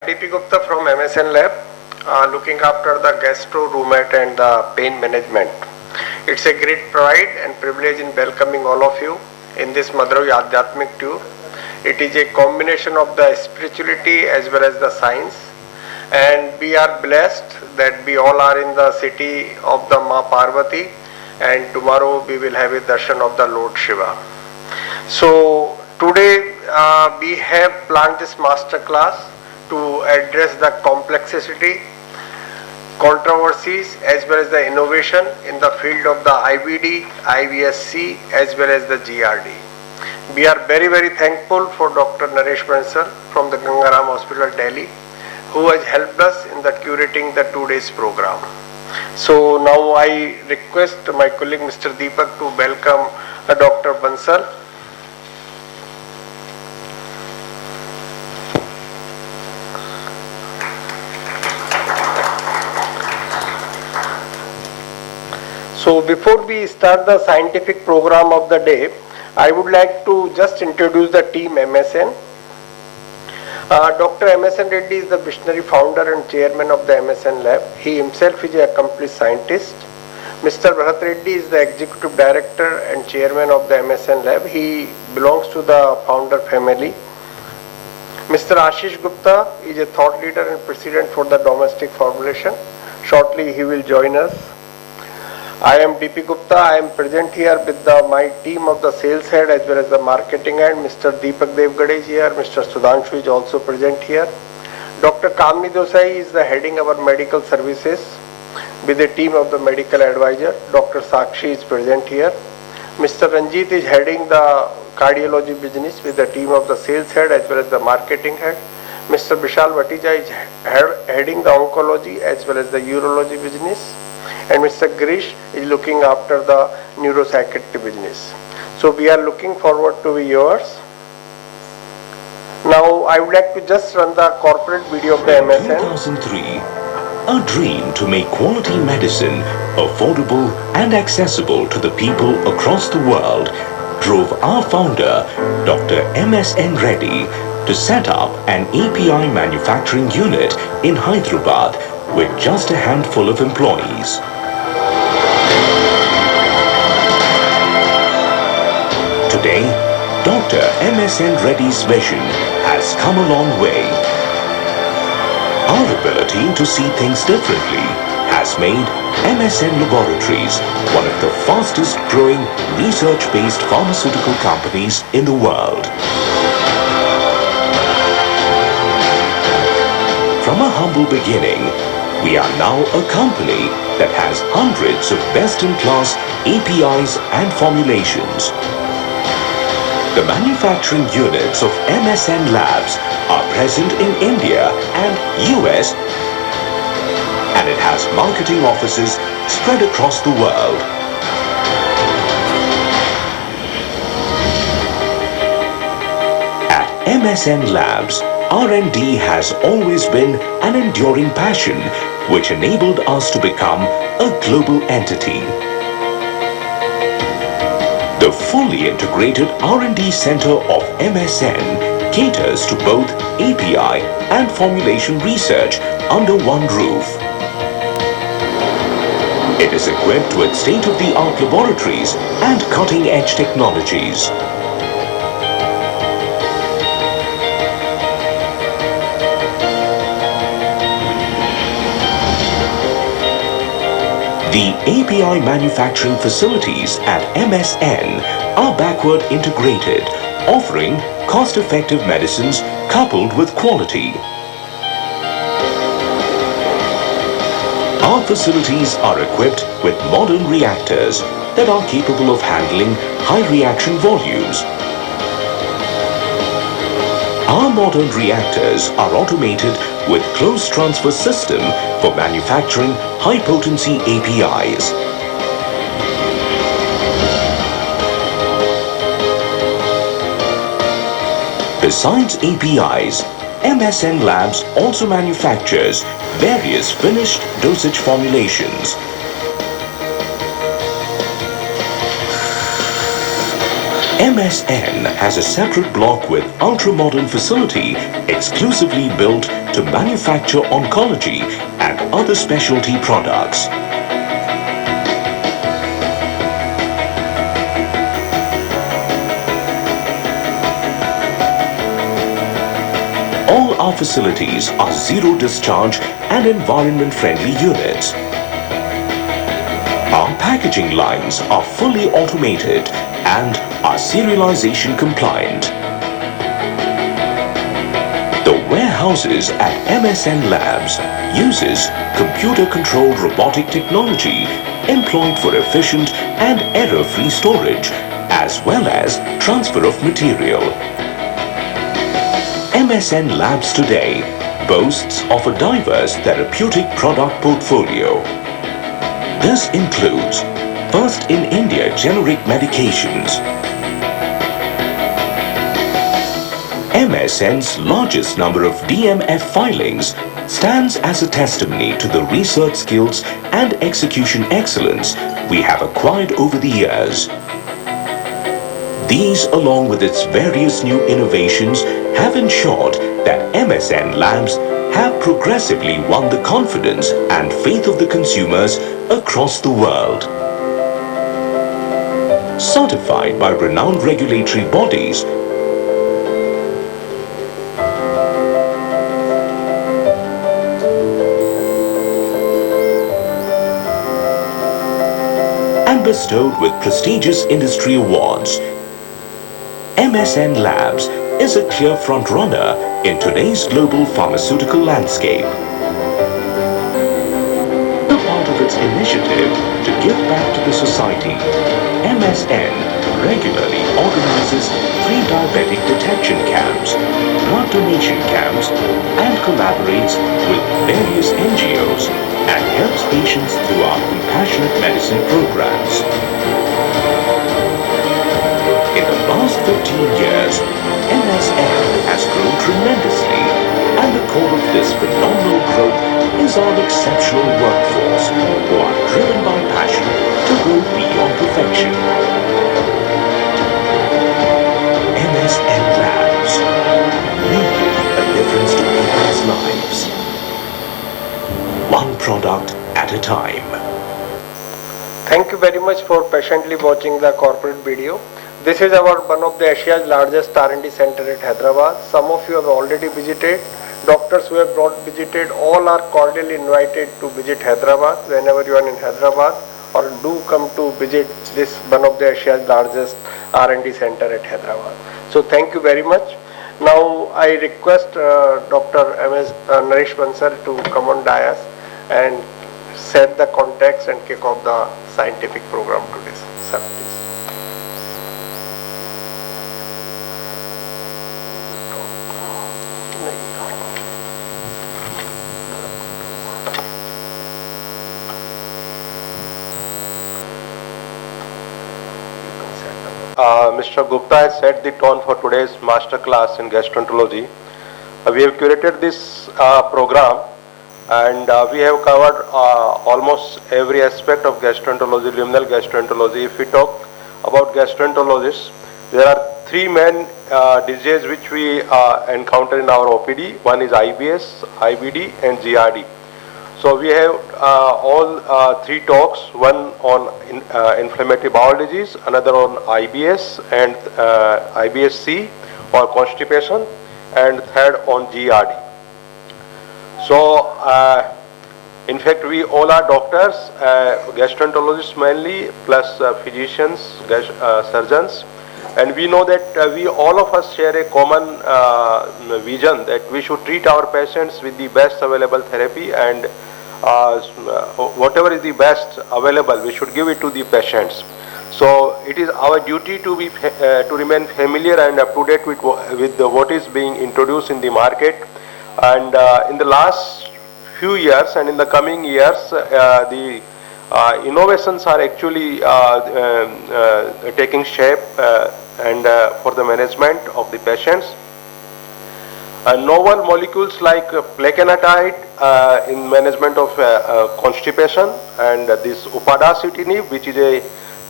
DP Gupta from MSN Lab, looking after the gastro, rheumat and the pain management. It's a great pride and privilege in welcoming all of you in this Madhuravi Adhyatmik tour. It is a combination of the spirituality as well as the science, and we are blessed that we all are in the city of the Ma Parvati, and tomorrow we will have a darshan of the Lord Shiva. So today we have planned this master class to address the complexity, controversies as well as the innovation in the field of the IBD, IVSC as well as the GRD. We are very thankful for Dr. Naresh Bansal from the Gangaram Hospital, Delhi, who has helped us in the curating the 2 days program. So now I request my colleague Mr. Deepak to welcome Dr. Bansal. So before we start the scientific program of the day, I would like to just introduce the team MSN. Dr. MSN Reddy is the visionary founder and chairman of the MSN Lab. He himself is an accomplished scientist. Mr. Bharat Reddy is the executive director and chairman of the MSN Lab. He belongs to the founder family. Mr. Ashish Gupta is a thought leader and president for the domestic formulation. Shortly he will join us. I am DP Gupta. I am present here with my team of the sales head as well as the marketing head. Mr. Deepak Devgade is here. Mr. Sudhanshu is also present here. Dr. Kamini Desai is the heading our medical services with a team of the medical advisor. Dr. Sakshi is present here. Mr. Ranjit is heading the cardiology business with the team of the sales head as well as the marketing head. Mr. Vishal Vatija is heading the oncology as well as the urology business. And Mr. Girish is looking after the neuropsychiatry business. So we are looking forward to be yours. Now I would like to just run the corporate video of the MSN. 2003, a dream to make quality medicine affordable and accessible to the people across the world drove our founder, Dr. MSN Reddy, to set up an API manufacturing unit in Hyderabad with just a handful of employees. Today, Dr. MSN Reddy's vision has come a long way. Our ability to see things differently has made MSN Laboratories one of the fastest growing research-based pharmaceutical companies in the world. From a humble beginning, we are now a company that has hundreds of best-in-class APIs and formulations. The manufacturing units of MSN Labs are present in India and US, and it has marketing offices spread across the world. At MSN Labs, R&D has always been an enduring passion which enabled us to become a global entity. The fully integrated R&D center of MSN caters to both API and formulation research under one roof. It is equipped with state-of-the-art laboratories and cutting-edge technologies. The API manufacturing facilities at MSN are backward integrated, offering cost-effective medicines coupled with quality. Our facilities are equipped with modern reactors that are capable of handling high reaction volumes. Our modern reactors are automated with closed transfer system for manufacturing high-potency APIs. Besides APIs, MSN Labs also manufactures various finished dosage formulations. MSN has a separate block with ultra-modern facility exclusively built to manufacture oncology and other specialty products. All our facilities are zero discharge and environment friendly units. Our packaging lines are fully automated and are serialization compliant. The warehouses at MSN Labs uses computer-controlled robotic technology employed for efficient and error-free storage as well as transfer of material. MSN Labs today boasts of a diverse therapeutic product portfolio. This includes first in India generic medications. MSN's largest number of DMF filings stands as a testimony to the research skills and execution excellence we have acquired over the years. These, along with its various new innovations, have ensured that MSN Labs have progressively won the confidence and faith of the consumers across the world. Certified by renowned regulatory bodies, and bestowed with prestigious industry awards, MSN Labs is a clear front-runner in today's global pharmaceutical landscape. A part of its initiative to give back to the society, MSN regularly organizes free diabetic detection camps, blood donation camps, and collaborates with various NGOs and helps patients through our compassionate medicine programs. In the last 15 years, MSN has grown tremendously, and the core of this phenomenal growth is our exceptional workforce who are driven by passion to go beyond perfection. MSN Labs, making a difference to people's lives. One product at a time. Thank you very much for patiently watching the corporate video. This is one of the Asia's largest R&D center at Hyderabad. Some of you have already visited. Doctors who have not visited, all are cordially invited to visit Hyderabad whenever you are in Hyderabad, or do come to visit this one of the Asia's largest R&D center at Hyderabad. So thank you very much. Now I request Dr. M.S. Naresh Bansal to come on dais and set the context and kick off the scientific program today. Sir, please. Mr. Gupta has set the tone for today's master class in gastroenterology. We have curated this program, and we have covered almost every aspect of gastroenterology, luminal gastroenterology. If we talk about gastroenterologists, there are three main diseases which we encounter in our OPD. One is IBS, IBD, and GRD. So we have all three talks, one on inflammatory bowel disease, another on IBS and IBS-C or constipation, and third on GRD. So in fact we all are doctors, gastroenterologists mainly, plus physicians, surgeons, and we know that we all of us share a common vision that we should treat our patients with the best available therapy, and whatever is the best available, we should give it to the patients. So it is our duty to be to remain familiar and up to date with what is being introduced in the market. And in the last few years and in the coming years, the innovations are actually taking shape and for the management of the patients. Novel molecules like plecanatide in management of constipation, and this upadacitinib, which is a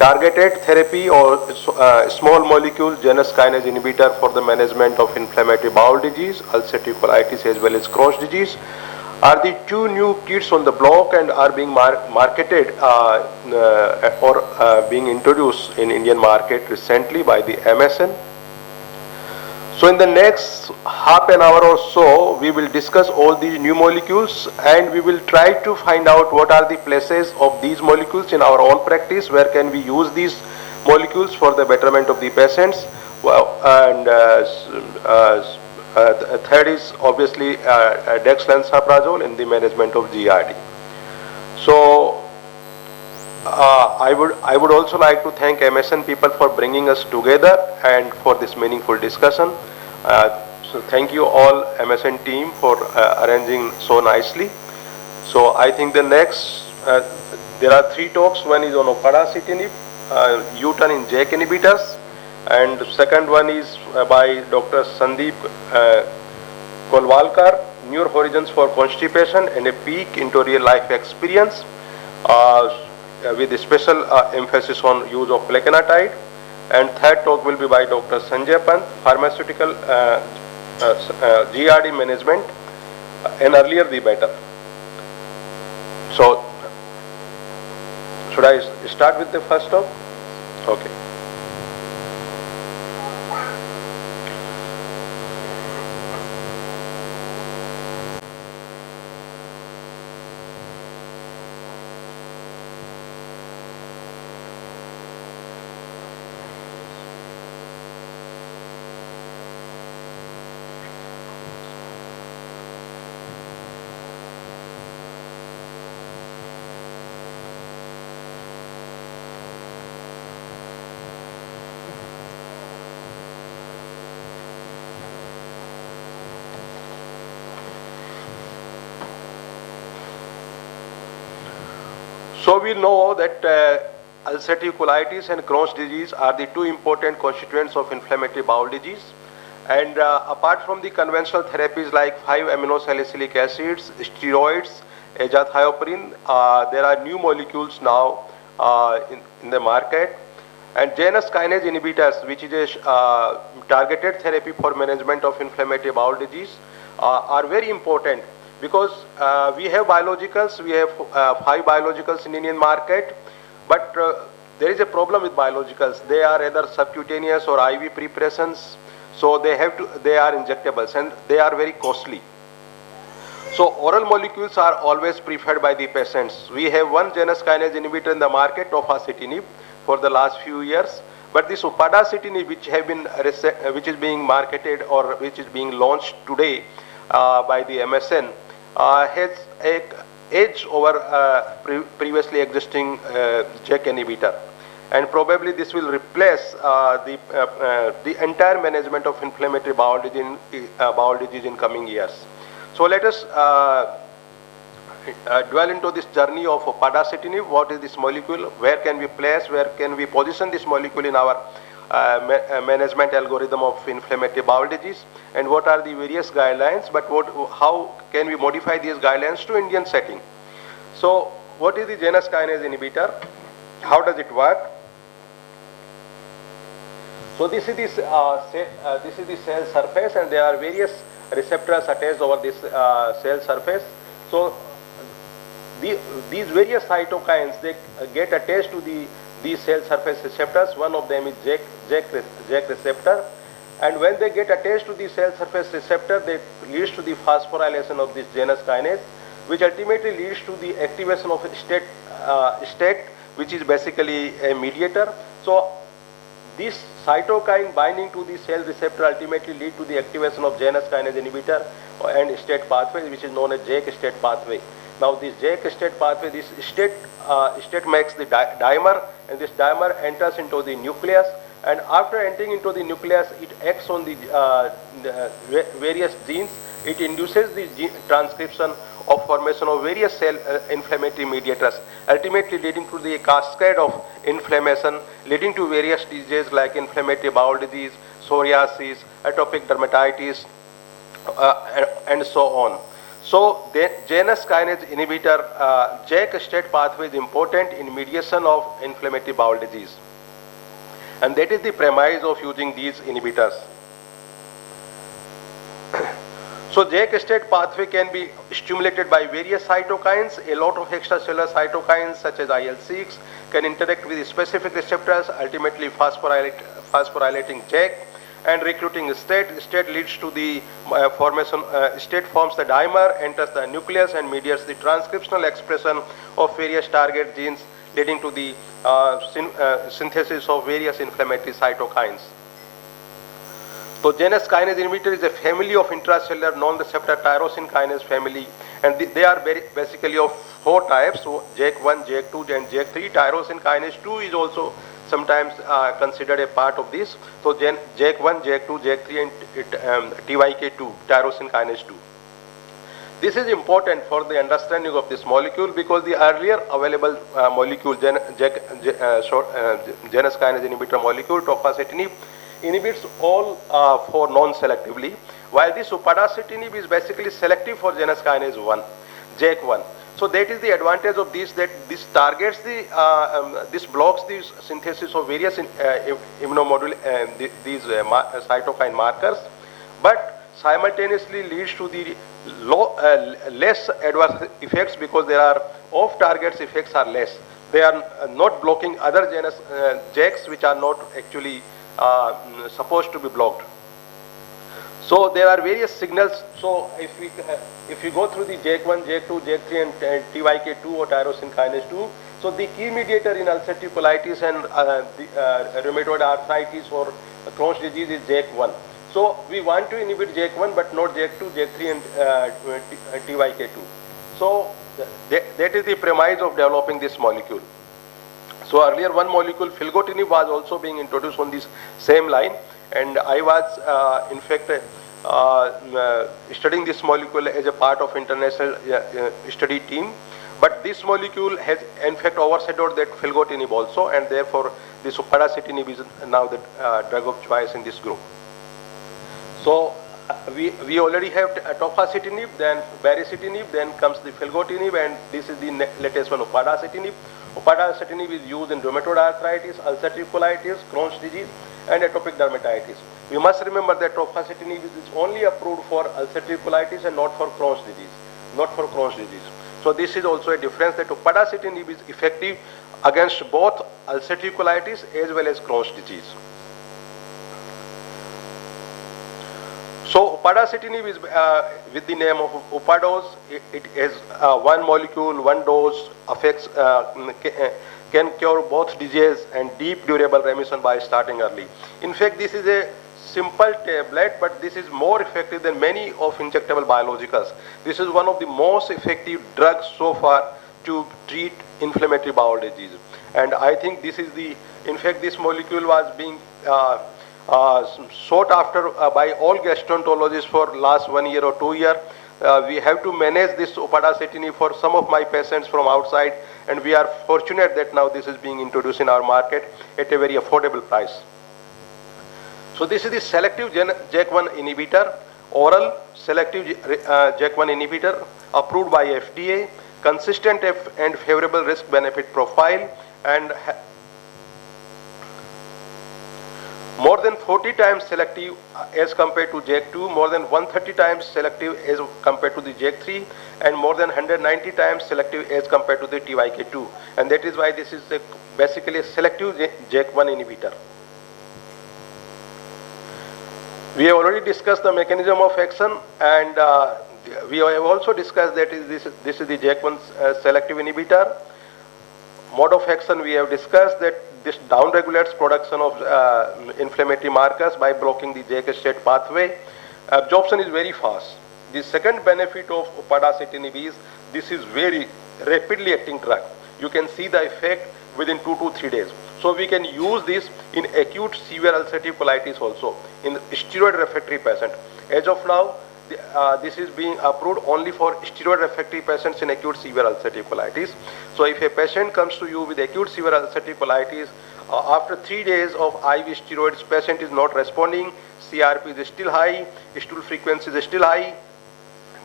targeted therapy or small molecule Janus kinase inhibitor for the management of inflammatory bowel disease, ulcerative colitis as well as Crohn's disease are the two new kids on the block and are being marketed or being introduced in Indian market recently by the MSN. So in the next half an hour or so, we will discuss all these new molecules and we will try to find out what are the places of these molecules in our own practice, where can we use these molecules for the betterment of the patients. Well, and third is obviously dexlansoprazole in the management of GRD. So I would also like to thank MSN people for bringing us together and for this meaningful discussion. So thank you all MSN team for arranging so nicely. So I think the next, there are three talks. One is on upadacitinib, U-turn in JAK inhibitors, and the second one is by Dr. Sandeep Kolwalkar, Newer Horizons for Constipation and a Peek into Real Life Experience, with a special emphasis on use of plecanatide. And third talk will be by Dr. Sanjay Pant, Pharmaceutical GRD Management, and earlier the better. So, should I start with the first talk? Okay. So we know that ulcerative colitis and Crohn's disease are the two important constituents of inflammatory bowel disease. And apart from the conventional therapies like 5-aminosalicylic acids, steroids, azathioprine, there are new molecules now in the market. And Janus kinase inhibitors, which is a targeted therapy for management of inflammatory bowel disease, are very important. Because we have biologicals, we have 5 biologicals in Indian market, but there is a problem with biologicals. They are either subcutaneous or IV preparations, so they are injectables and they are very costly. So oral molecules are always preferred by the patients. We have one Janus kinase inhibitor in the market, tofacitinib, for the last few years. But this upadacitinib, which is being marketed or which is being launched today by the MSN, has an edge over previously existing JAK inhibitor, and probably this will replace the entire management of inflammatory bowel disease in coming years. So let us dwell into this journey of upadacitinib. What is this molecule? Where can we place? Where can we position this molecule in our management algorithm of inflammatory bowel disease, and what are the various guidelines, but how can we modify these guidelines to Indian setting? So what is the Janus kinase inhibitor? How does it work? So this is the cell surface, and there are various receptors attached over this cell surface. So these various cytokines, they get attached to these cell surface receptors. One of them is JAK receptor, and when they get attached to the cell surface receptor, they leads to the phosphorylation of this Janus kinase, which ultimately leads to the activation of STAT, which is basically a mediator. So this cytokine binding to the cell receptor ultimately lead to the activation of Janus kinase inhibitor and STAT pathway, which is known as JAK STAT pathway. Now this JAK STAT pathway, this STAT makes the dimer, and this dimer enters into the nucleus, and after entering into the nucleus, it acts on the various genes. It induces the transcription of formation of various cell inflammatory mediators, ultimately leading to the cascade of inflammation, leading to various diseases like inflammatory bowel disease, psoriasis, atopic dermatitis, and so on. So the Janus kinase inhibitor, JAK state pathway is important in mediation of inflammatory bowel disease. And that is the premise of using these inhibitors. So JAK state pathway can be stimulated by various cytokines. A lot of extracellular cytokines such as IL-6 can interact with specific receptors, ultimately phosphorylating JAK and recruiting state. State leads to the formation, state forms the dimer, enters the nucleus and mediates the transcriptional expression of various target genes, leading to the synthesis of various inflammatory cytokines. So Janus kinase inhibitor is a family of intracellular non-receptor tyrosine kinase family, and they are basically of 4 types. So JAK1, JAK2 and JAK3. Tyrosine kinase 2 is also sometimes considered a part of this. So JAK1, JAK2, JAK3 and TYK2, tyrosine kinase 2. This is important for the understanding of this molecule because the earlier available molecule, Janus kinase inhibitor molecule, tofacitinib, inhibits all 4 non-selectively, while this upadacitinib is basically selective for Janus kinase 1, JAK1. So that is the advantage of this, that this targets the, this blocks the synthesis of various these cytokine markers, but simultaneously leads to the less adverse effects because there are off-targets effects are less. They are not blocking other Janus JAKs which are not actually supposed to be blocked. So there are various signals. So if we go through the JAK1, JAK2, JAK3 and TYK2 or tyrosine kinase 2, so the key mediator in ulcerative colitis and rheumatoid arthritis or Crohn's disease is JAK1. So we want to inhibit JAK1 but not JAK2, JAK3 and TYK2. So that is the premise of developing this molecule. So earlier one molecule, filgotinib, was also being introduced on this same line, and I was in fact studying this molecule as a part of international study team. But this molecule has in fact overshadowed that filgotinib also, and therefore this upadacitinib is now the drug of choice in this group. So we already have tofacitinib, then baricitinib, then comes the filgotinib, and this is the latest one, upadacitinib. Upadacitinib is used in rheumatoid arthritis, ulcerative colitis, Crohn's disease, and atopic dermatitis. We must remember that tofacitinib is only approved for ulcerative colitis and not for Crohn's disease. So this is also a difference, that upadacitinib is effective against both ulcerative colitis as well as Crohn's disease. So upadacitinib is with the name of Upados. It is one molecule, one dose, affects can cure both disease and deep durable remission by starting early. In fact, this is a simple tablet, but this is more effective than many of injectable biologicals. This is one of the most effective drugs so far to treat inflammatory bowel disease. And I think this is the, in fact, this molecule was being sought after by all gastroenterologists for last 1 year or 2 years. We have to manage this upadacitinib for some of my patients from outside, and we are fortunate that now this is being introduced in our market at a very affordable price. So this is the selective JAK1 inhibitor, oral selective JAK1 inhibitor, approved by FDA, consistent and favorable risk-benefit profile, and more than 40 times selective as compared to JAK2, more than 130 times selective as compared to the JAK3, and more than 190 times selective as compared to the TYK2. And that is why this is basically a selective JAK1 inhibitor. We have already discussed the mechanism of action, and we have also discussed that this is the JAK1 selective inhibitor. Mode of action, we have discussed that this downregulates production of inflammatory markers by blocking the JAK state pathway. Absorption is very fast. The second benefit of upadacitinib is this is very rapidly acting drug. You can see the effect within 2 to 3 days. So we can use this in acute severe ulcerative colitis also, in steroid refractory patient. As of now, this is being approved only for steroid refractory patients in acute severe ulcerative colitis. So if a patient comes to you with acute severe ulcerative colitis, after 3 days of IV steroids, patient is not responding, CRP is still high, stool frequency is still high,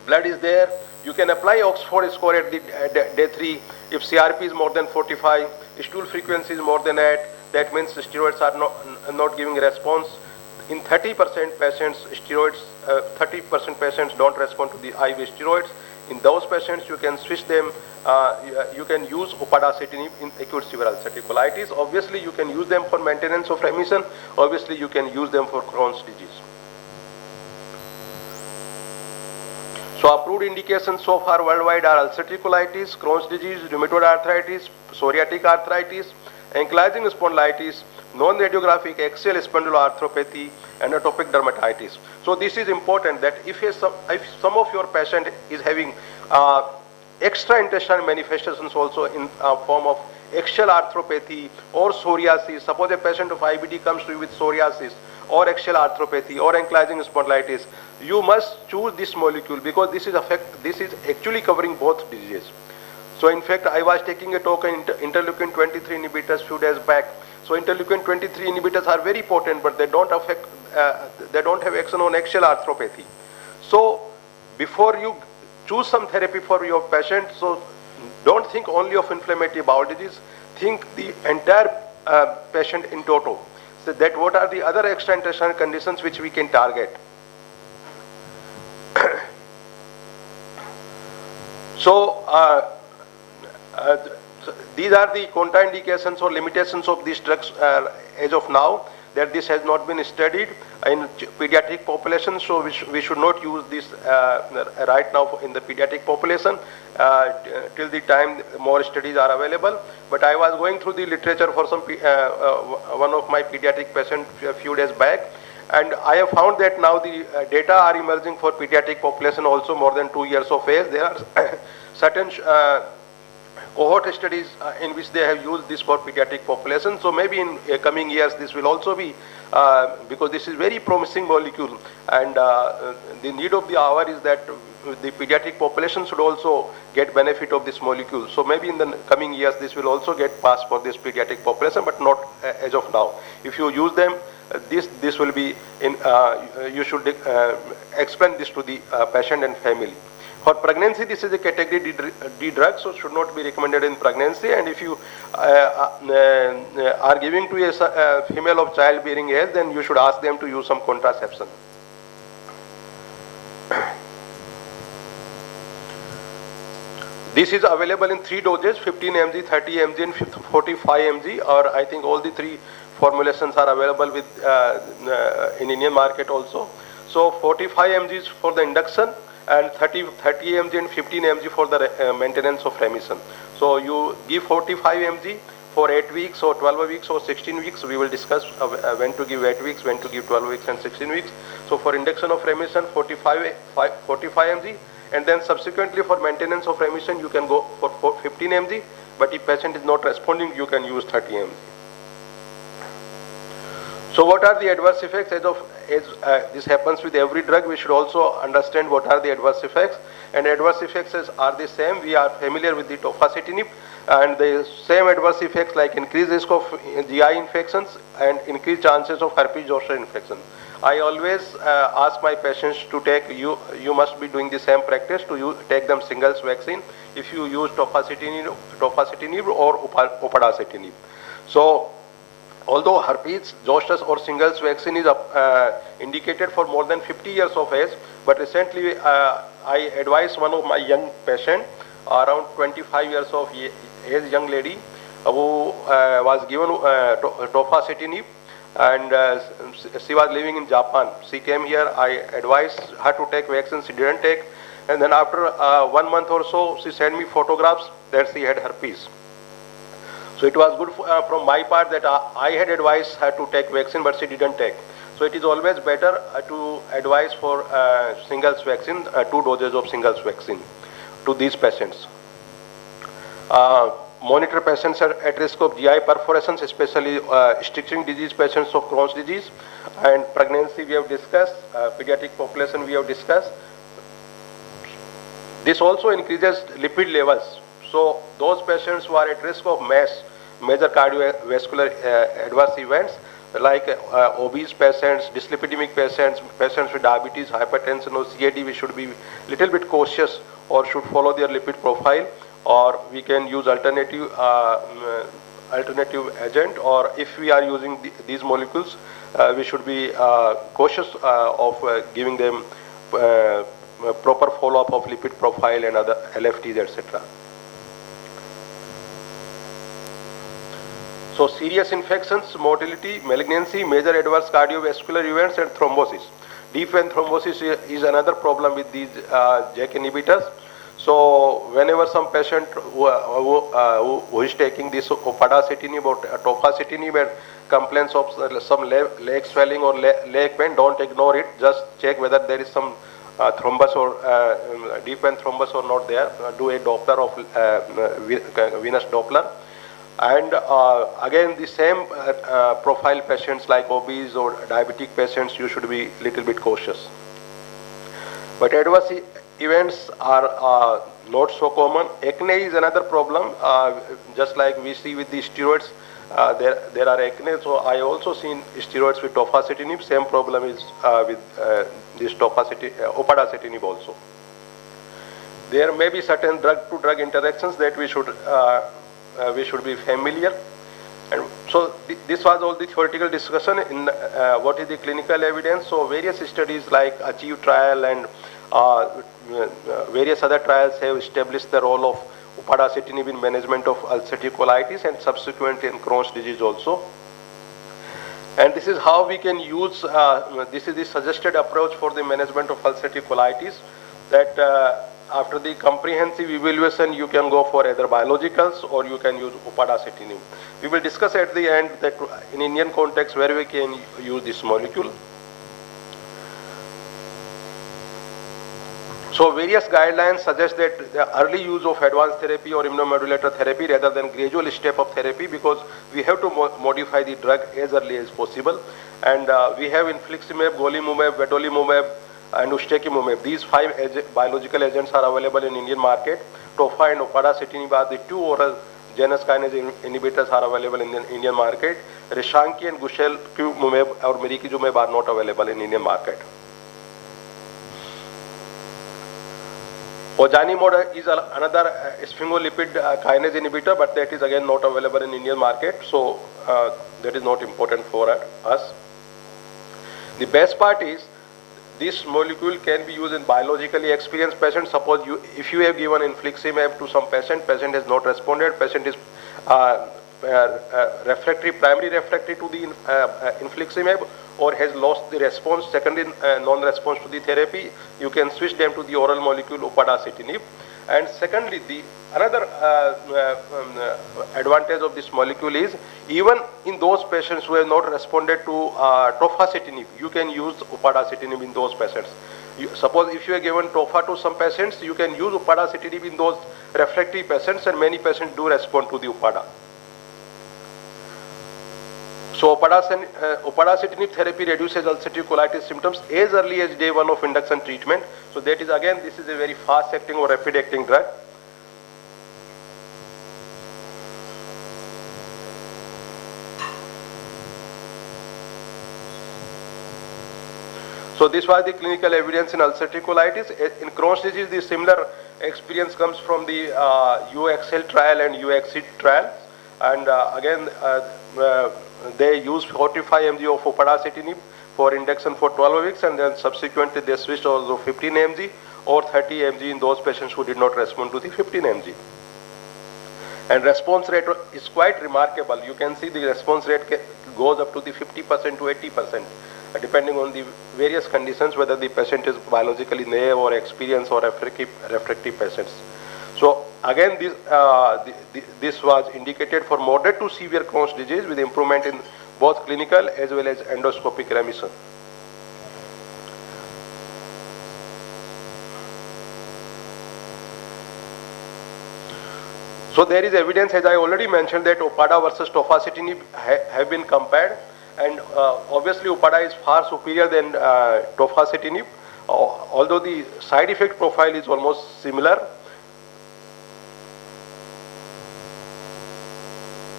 blood is there, you can apply Oxford score at the day 3. If CRP is more than 45, stool frequency is more than 8, that means steroids are not giving response. In 30% patients, 30% patients don't respond to the IV steroids. In those patients, you can switch them. You can use upadacitinib in acute severe ulcerative colitis. Obviously, you can use them for maintenance of remission. Obviously, you can use them for Crohn's disease. So approved indications so far worldwide are ulcerative colitis, Crohn's disease, rheumatoid arthritis, psoriatic arthritis, ankylosing spondylitis, non-radiographic axial spondyloarthropathy, and atopic dermatitis. So this is important that if some of your patient is having extra-intestinal manifestations also in form of axial arthropathy or psoriasis, suppose a patient of IBD comes to you with psoriasis or axial arthropathy or ankylosing spondylitis, you must choose this molecule because this is actually covering both diseases. So in fact, I was taking a talk on interleukin 23 inhibitors few days back. So interleukin 23 inhibitors are very potent, but they don't have action on axial arthropathy. So before you choose some therapy for your patient, so don't think only of inflammatory bowel disease, think the entire patient in toto. So that what are the other extra-intestinal conditions which we can target. So these are the contraindications or limitations of these drugs as of now, that this has not been studied in pediatric population, so we should not use this right now in the pediatric population till the time more studies are available. But I was going through the literature for some one of my pediatric patients a few days back, and I have found that now the data are emerging for pediatric population also more than 2 years of age. There are certain cohort studies in which they have used this for pediatric population. So maybe in coming years this will also be, because this is very promising molecule, and the need of the hour is that the pediatric population should also get benefit of this molecule. So maybe in the coming years this will also get passed for this pediatric population, but not as of now. If you use them, this will be in, you should explain this to the patient and family. For pregnancy, this is a category D drug, so should not be recommended in pregnancy. And if you are giving to a female of childbearing age, then you should ask them to use some contraception. This is available in 3 doses, 15 mg, 30 mg, and 45 mg, or I think all the 3 formulations are available with in Indian market also. So 45 mg is for the induction, and 30 mg and 15 mg for the maintenance of remission. So you give 45 mg for 8 weeks or 12 weeks or 16 weeks. We will discuss when to give 8 weeks, when to give 12 weeks and 16 weeks. So for induction of remission, 45 mg, and then subsequently for maintenance of remission, you can go for 15 mg, but if patient is not responding, you can use 30 mg. So what are the adverse effects? As this happens with every drug, we should also understand what are the adverse effects. And adverse effects are the same. We are familiar with the tofacitinib, and the same adverse effects like increased risk of GI infections and increased chances of herpes zoster infection. I always ask my patients to take, you must be doing the same practice to take them singles vaccine if you use tofacitinib or upadacitinib. So although herpes zoster or shingles vaccine is indicated for more than 50 years of age, but recently I advised one of my young patient, around 25 years of age, young lady, who was given tofacitinib, and she was living in Japan. She came here, I advised her to take vaccine, she didn't take, and then after 1 month or so, she sent me photographs that she had herpes. So it was good from my part that I had advised her to take vaccine, but she didn't take. So it is always better to advise for singles vaccine, 2 doses of singles vaccine to these patients. Monitor patients at risk of GI perforations, especially stitching disease patients of Crohn's disease, and pregnancy we have discussed, pediatric population we have discussed. This also increases lipid levels. So those patients who are at risk of MASH, major cardiovascular adverse events, like obese patients, dyslipidemic patients, patients with diabetes, hypertension or CAD, we should be little bit cautious or should follow their lipid profile, or we can use alternative agent, or if we are using these molecules, we should be cautious of giving them proper follow-up of lipid profile and other LFTs, etc. So serious infections, mortality, malignancy, major adverse cardiovascular events and thrombosis. Deep vein thrombosis is another problem with these JAK inhibitors. So whenever some patient who is taking this upadacitinib or tofacitinib and complains of some leg swelling or leg pain, don't ignore it. Just check whether there is some thrombus or deep vein thrombus or not there. Do a Doppler of venous Doppler. And again, the same profile patients like obese or diabetic patients, you should be little bit cautious. But adverse events are not so common. Acne is another problem. Just like we see with the steroids, there are acne. So I also seen steroids with tofacitinib. Same problem is with this upadacitinib also. There may be certain drug-to-drug interactions that we should be familiar. And so this was all the theoretical discussion in what is the clinical evidence. So various studies like ACHIEVE trial and various other trials have established the role of upadacitinib in management of ulcerative colitis and subsequently in Crohn's disease also. And this is how we can use, this is the suggested approach for the management of ulcerative colitis, that after the comprehensive evaluation, you can go for either biologicals or you can use upadacitinib. We will discuss at the end that in Indian context where we can use this molecule. So various guidelines suggest that the early use of advanced therapy or immunomodulator therapy rather than gradual step of therapy, because we have to modify the drug as early as possible. And we have infliximab, golimumab, vedolimumab, and ustekinumab. These 5 biological agents are available in Indian market. Tofa and upadacitinib are the 2 oral Janus kinase inhibitors are available in the Indian market. Rishanki and guselkumab or mirikizumab are not available in Indian market. Ozanimod is another sphingolipid kinase inhibitor, but that is again not available in Indian market, so that is not important for us. The best part is this molecule can be used in biologically experienced patients. Suppose if you have given infliximab to some patient has not responded, patient is primary refractory to the infliximab, or has lost the response, secondary non-response to the therapy, you can switch them to the oral molecule upadacitinib. And secondly, the another advantage of this molecule is even in those patients who have not responded to tofacitinib, you can use upadacitinib in those patients. Suppose if you have given tofa to some patients, you can use upadacitinib in those refractory patients, and many patients do respond to the upada. So upadacitinib therapy reduces ulcerative colitis symptoms as early as day 1 of induction treatment. So that is again, this is a very fast acting or rapid acting drug. So this was the clinical evidence in ulcerative colitis. In Crohn's disease, the similar experience comes from the UXL trial and UXID trial. And again, they used 45 mg of upadacitinib for induction for 12 weeks, and then subsequently they switched also 15 mg or 30 mg in those patients who did not respond to the 15 mg. And response rate is quite remarkable. You can see the response rate goes up to the 50% to 80%, depending on the various conditions, whether the patient is biologically naive or experienced or refractory patients. So again, this was indicated for moderate to severe Crohn's disease with improvement in both clinical as well as endoscopic remission. So there is evidence, as I already mentioned, that upada versus tofacitinib have been compared, and obviously upada is far superior than tofacitinib, although the side effect profile is almost similar.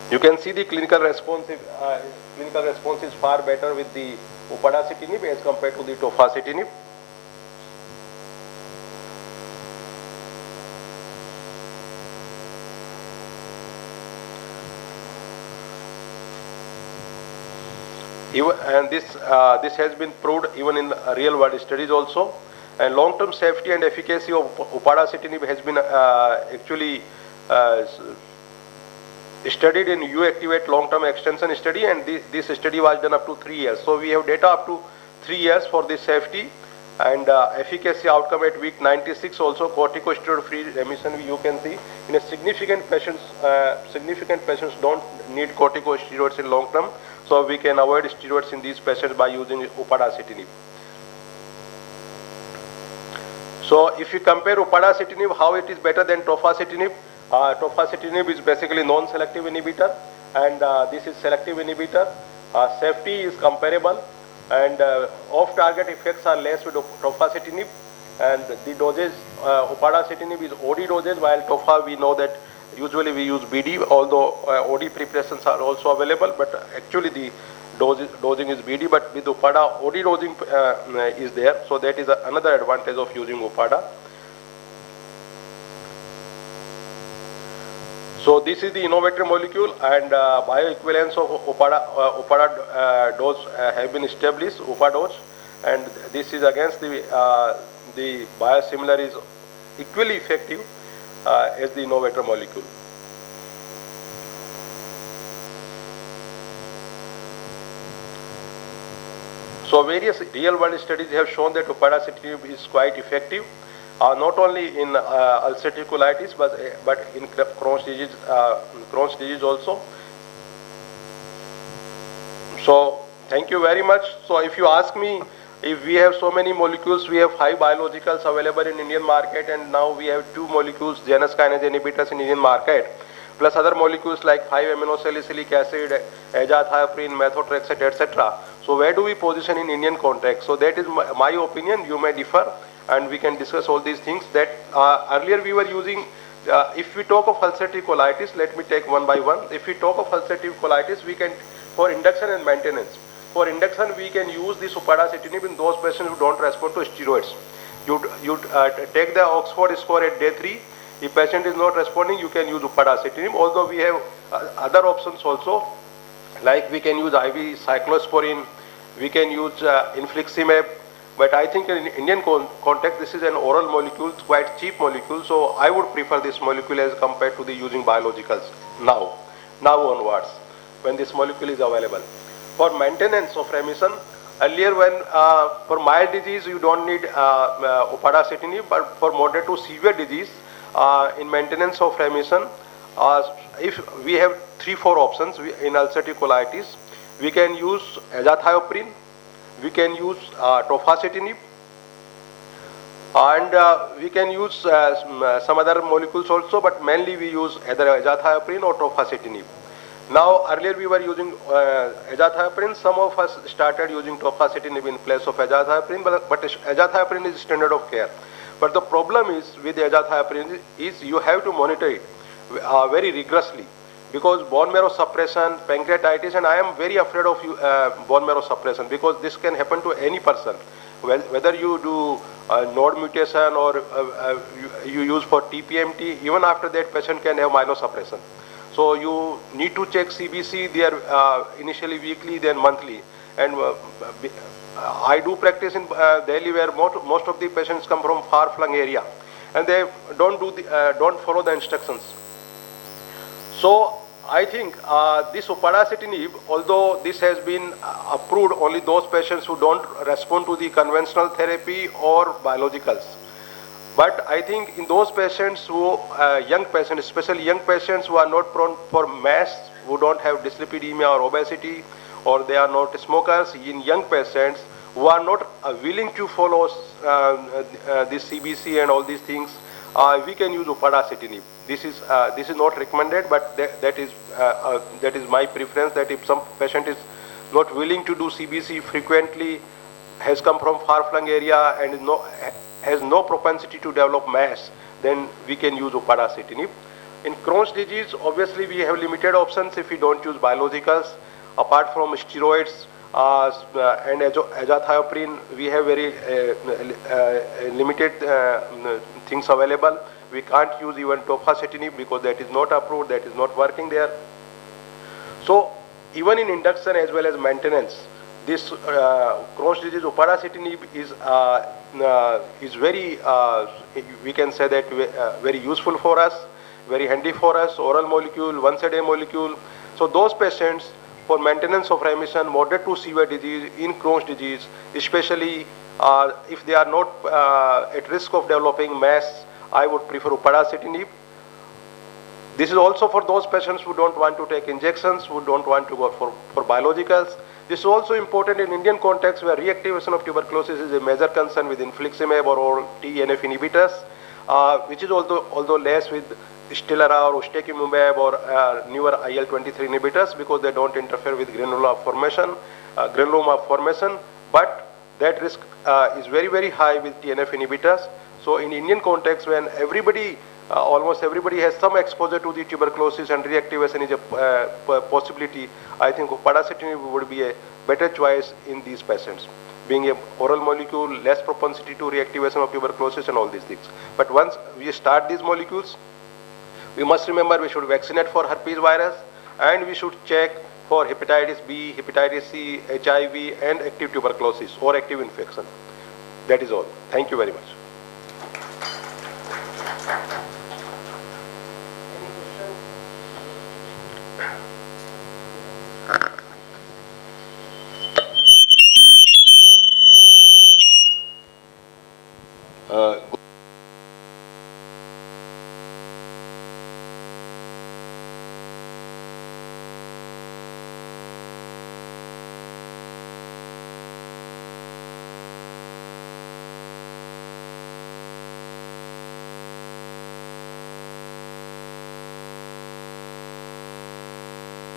You can see the clinical response is far better with the upadacitinib as compared to the tofacitinib. And this has been proved even in real world studies also. And long-term safety and efficacy of upadacitinib has been actually studied in U-Activate long-term extension study, and this study was done up to 3 years. So we have data up to 3 years for the safety and efficacy outcome at week 96 also. Corticosteroid-free remission you can see in a significant patients don't need corticosteroids in long term, so we can avoid steroids in these patients by using upadacitinib. So if you compare upadacitinib, how it is better than tofacitinib? Tofacitinib is basically non-selective inhibitor, and this is selective inhibitor. Safety is comparable, and off-target effects are less with tofacitinib, and the dosage, upadacitinib is OD dosage, while tofa we know that usually we use BD, although OD preparations are also available, but actually the dosing is BD, but with upada OD dosing is there, so that is another advantage of using upada. So this is the innovator molecule, and bioequivalence of upada dose have been established, upa dose, and this is against the biosimilar is equally effective as the innovator molecule. So various real-world studies have shown that upadacitinib is quite effective, not only in ulcerative colitis but in Crohn's disease also. So thank you very much. So if you ask me, if we have so many molecules, we have 5 biologicals available in Indian market, and now we have 2 molecules, Janus kinase inhibitors in Indian market, plus other molecules like 5-aminosalicylic acid, azathioprine, methotrexate, etc. So where do we position in Indian context? So that is my opinion. You may differ, and we can discuss all these things. That earlier we were using, if we talk of ulcerative colitis, let me take one by one. If we talk of ulcerative colitis, we can, for induction and maintenance. For induction, we can use this upadacitinib in those patients who don't respond to steroids. You take the Oxford score at day 3. If patient is not responding, you can use upadacitinib. Although we have other options also, like we can use IV cyclosporine, we can use infliximab. But I think in Indian context, this is an oral molecule, quite cheap molecule. So I would prefer this molecule as compared to the using biologicals now onwards, when this molecule is available. For maintenance of remission, earlier when for mild disease you don't need upadacitinib, but for moderate to severe disease, in maintenance of remission, if we have 3-4 options in ulcerative colitis, we can use azathioprine, we can use tofacitinib, and we can use some other molecules also, but mainly we use either azathioprine or tofacitinib. Now earlier we were using azathioprine. Some of us started using tofacitinib in place of azathioprine, but azathioprine is standard of care. But the problem is with azathioprine is you have to monitor it very rigorously, because bone marrow suppression, pancreatitis, and I am very afraid of bone marrow suppression, because this can happen to any person. Whether you do node mutation or you use for TPMT, even after that patient can have myelosuppression. So you need to check CBC there initially weekly, then monthly. And I do practice in Delhi, where most of the patients come from far-flung area, and they don't follow the instructions. So I think this upadacitinib, although this has been approved only those patients who don't respond to the conventional therapy or biologicals. But I think in those patients who, young patients, especially young patients who are not prone for MASH, who don't have dyslipidemia or obesity, or they are not smokers, in young patients who are not willing to follow this CBC and all these things, we can use upadacitinib. This is not recommended, but that is my preference. That if some patient is not willing to do CBC frequently, has come from far-flung area and has no propensity to develop MASH, then we can use upadacitinib. In Crohn's disease, obviously we have limited options if we don't use biologicals. Apart from steroids and azathioprine, we have very limited things available. We can't use even tofacitinib because that is not approved, that is not working there. So even in induction as well as maintenance, this Crohn's disease upadacitinib is very, we can say that very useful for us, very handy for us, oral molecule, once a day molecule. So those patients for maintenance of remission, moderate to severe disease in Crohn's disease, especially if they are not at risk of developing MAS, I would prefer upadacitinib. This is also for those patients who don't want to take injections, who don't want to go for biologicals. This is also important in Indian context where reactivation of tuberculosis is a major concern with infliximab or all TNF inhibitors, which is although less with Stelara or ustekinumab or newer IL-23 inhibitors because they don't interfere with granuloma formation, but that risk is very, very high with TNF inhibitors. So in Indian context, when everybody, almost everybody has some exposure to the tuberculosis and reactivation is a possibility, I think upadacitinib would be a better choice in these patients, being a oral molecule, less propensity to reactivation of tuberculosis and all these things. But once we start these molecules, we must remember we should vaccinate for herpes virus and we should check for hepatitis B, hepatitis C, HIV and active tuberculosis or active infection. That is all. Thank you very much.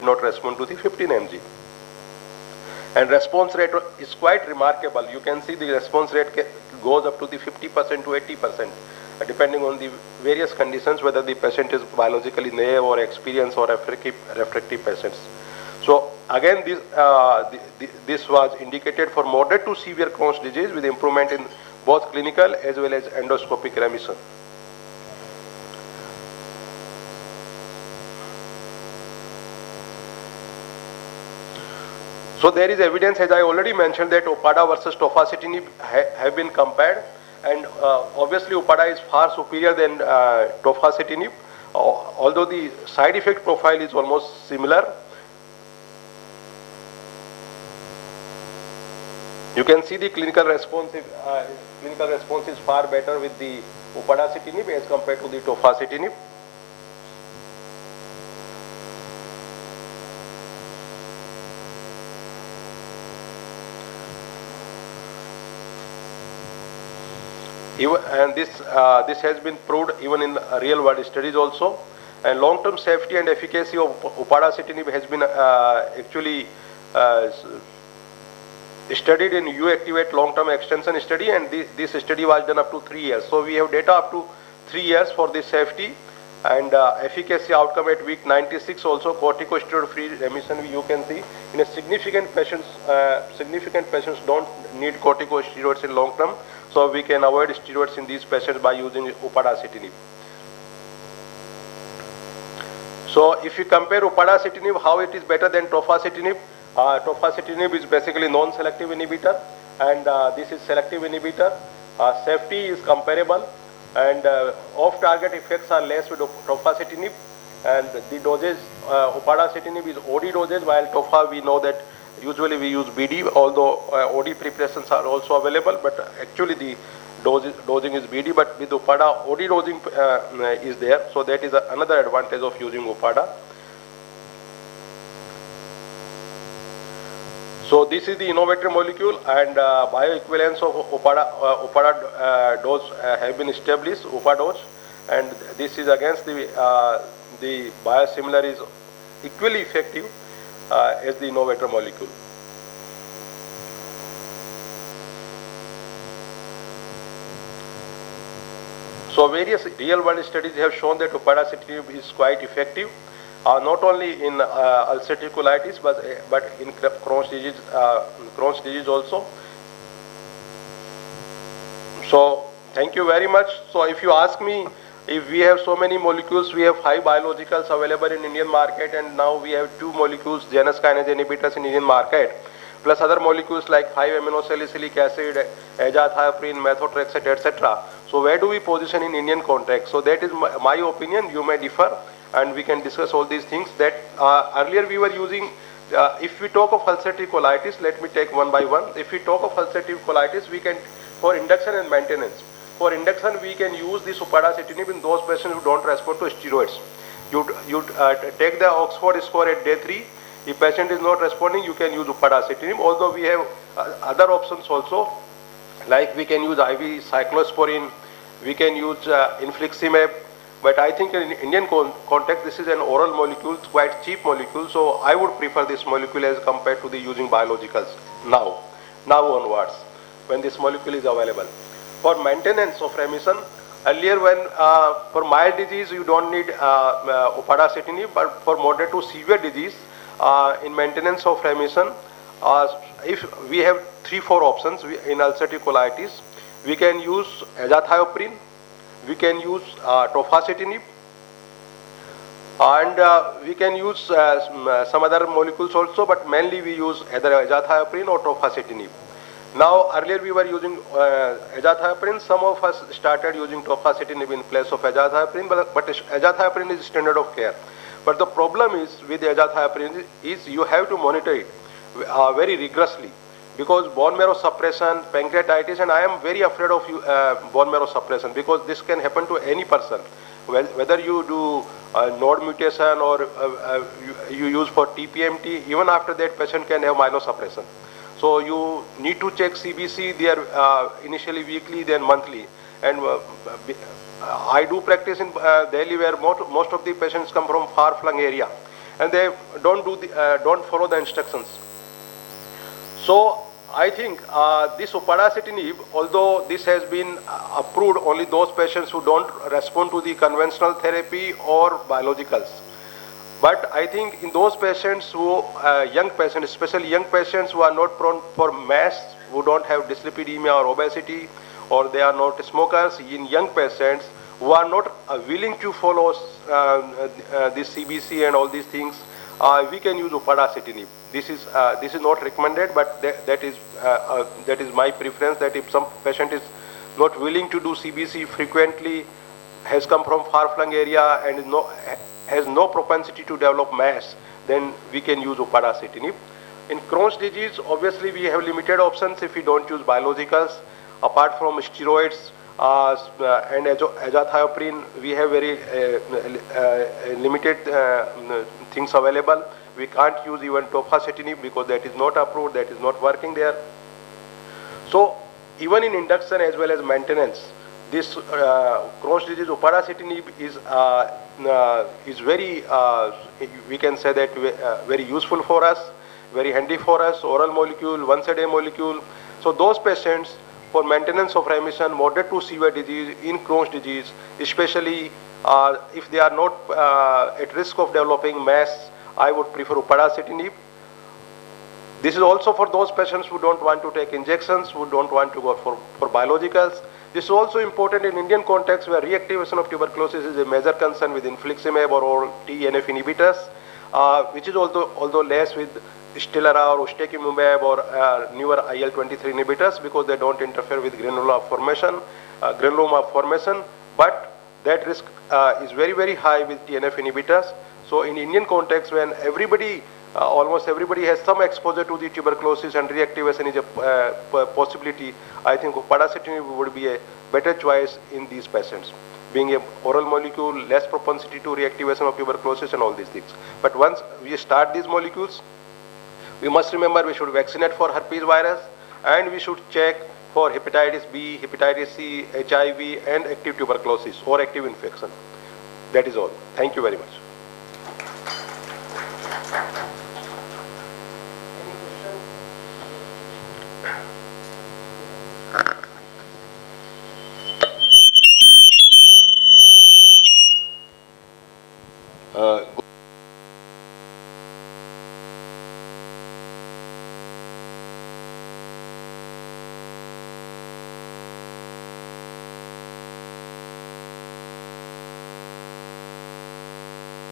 did not respond to the 15 mg. And response rate is quite remarkable. You can see the response rate goes up to the 50% to 80%, depending on the various conditions, whether the patient is biologically naive or experienced or refractory patients. So again, this was indicated for moderate to severe Crohn's disease with improvement in both clinical as well as endoscopic remission. So there is evidence, as I already mentioned, that Upada versus tofacitinib have been compared, and obviously Upada is far superior than tofacitinib, although the side effect profile is almost similar. You can see the clinical response is far better with the upadacitinib as compared to the tofacitinib. And this has been proved even in real world studies also. And long-term safety and efficacy of upadacitinib has been actually studied in U-Activate long-term extension study, and this study was done up to 3 years. So we have data up to 3 years for the safety and efficacy outcome at week 96. Also corticosteroid-free remission you can see in a significant patients don't need corticosteroids in long term. So we can avoid steroids in these patients by using upadacitinib. So if you compare upadacitinib, how it is better than tofacitinib, tofacitinib is basically non-selective inhibitor, and this is selective inhibitor. Safety is comparable, and off-target effects are less with tofacitinib, and the dosage, upadacitinib is OD dosage, while tofa we know that usually we use BD, although OD preparations are also available, but actually the dosing is BD, but with Upada OD dosing is there, so that is another advantage of using Upada. So this is the innovator molecule, and bioequivalence of Upada dose have been established, Upa dose, and this is against the biosimilar is equally effective as the innovator molecule. So various real-world studies have shown that upadacitinib is quite effective, not only in ulcerative colitis but in Crohn's disease also. So thank you very much. So if you ask me, if we have so many molecules, we have 5 biologicals available in Indian market, and now we have 2 molecules, Janus kinase inhibitors in Indian market, plus other molecules like 5-aminosalicylic acid, azathioprine, methotrexate, etc. So where do we position in Indian context? So that is my opinion. You may differ, and we can discuss all these things. That earlier we were using, if we talk of ulcerative colitis, let me take one by one. If we talk of ulcerative colitis, we can, for induction and maintenance. For induction, we can use this upadacitinib in those patients who don't respond to steroids. You take the Oxford score at day 3. If patient is not responding, you can use upadacitinib. Although we have other options also, like we can use IV cyclosporine, we can use infliximab. But I think in Indian context, this is an oral molecule, quite cheap molecule. So I would prefer this molecule as compared to the using biologicals now onwards, when this molecule is available. For maintenance of remission, earlier when for mild disease you don't need upadacitinib, but for moderate to severe disease, in maintenance of remission, if we have 3-4 options in ulcerative colitis, we can use azathioprine, we can use tofacitinib, and we can use some other molecules also, but mainly we use either azathioprine or tofacitinib. Now, earlier we were using azathioprine. Some of us started using tofacitinib in place of azathioprine, but azathioprine is standard of care. But the problem is with azathioprine is you have to monitor it very rigorously, because bone marrow suppression, pancreatitis, and I am very afraid of bone marrow suppression, because this can happen to any person. Whether you do node mutation or you use for TPMT, even after that patient can have myelosuppression. So you need to check CBC there initially weekly, then monthly. And I do practice in Delhi, where most of the patients come from far-flung area. and they don't follow the instructions. So I think this upadacitinib, although this has been approved only those patients who don't respond to the conventional therapy or biologicals. But I think in those patients who, young patients, especially young patients who are not prone for MAS, who don't have dyslipidemia or obesity, or they are not smokers, in young patients who are not willing to follow this CBC and all these things, we can use upadacitinib. This is not recommended, but that is my preference. That if some patient is not willing to do CBC frequently, has come from far-flung area and has no propensity to develop MAS, then we can use upadacitinib. In Crohn's disease, obviously we have limited options if we don't use biologicals. Apart from steroids and azathioprine, we have very limited things available. We can't use even tofacitinib because that is not approved, that is not working there. So even in induction as well as maintenance, this Crohn's disease upadacitinib is very, we can say that very useful for us, very handy for us, oral molecule, once a day molecule. So those patients for maintenance of remission, moderate to severe disease in Crohn's disease, especially if they are not at risk of developing MAS, I would prefer upadacitinib. This is also for those patients who don't want to take injections, who don't want to go for biologicals. This is also important in Indian context where reactivation of tuberculosis is a major concern with infliximab or all TNF inhibitors, which is although less with Stelara or ustekinumab or newer IL-23 inhibitors because they don't interfere with granuloma formation, but that risk is very, very high with TNF inhibitors. So in Indian context, when everybody, almost everybody has some exposure to the tuberculosis and reactivation is a possibility, I think upadacitinib would be a better choice in these patients, being a oral molecule, less propensity to reactivation of tuberculosis and all these things. But once we start these molecules, we must remember we should vaccinate for herpes virus and we should check for hepatitis B, hepatitis C, HIV and active tuberculosis or active infection. That is all. Thank you very much.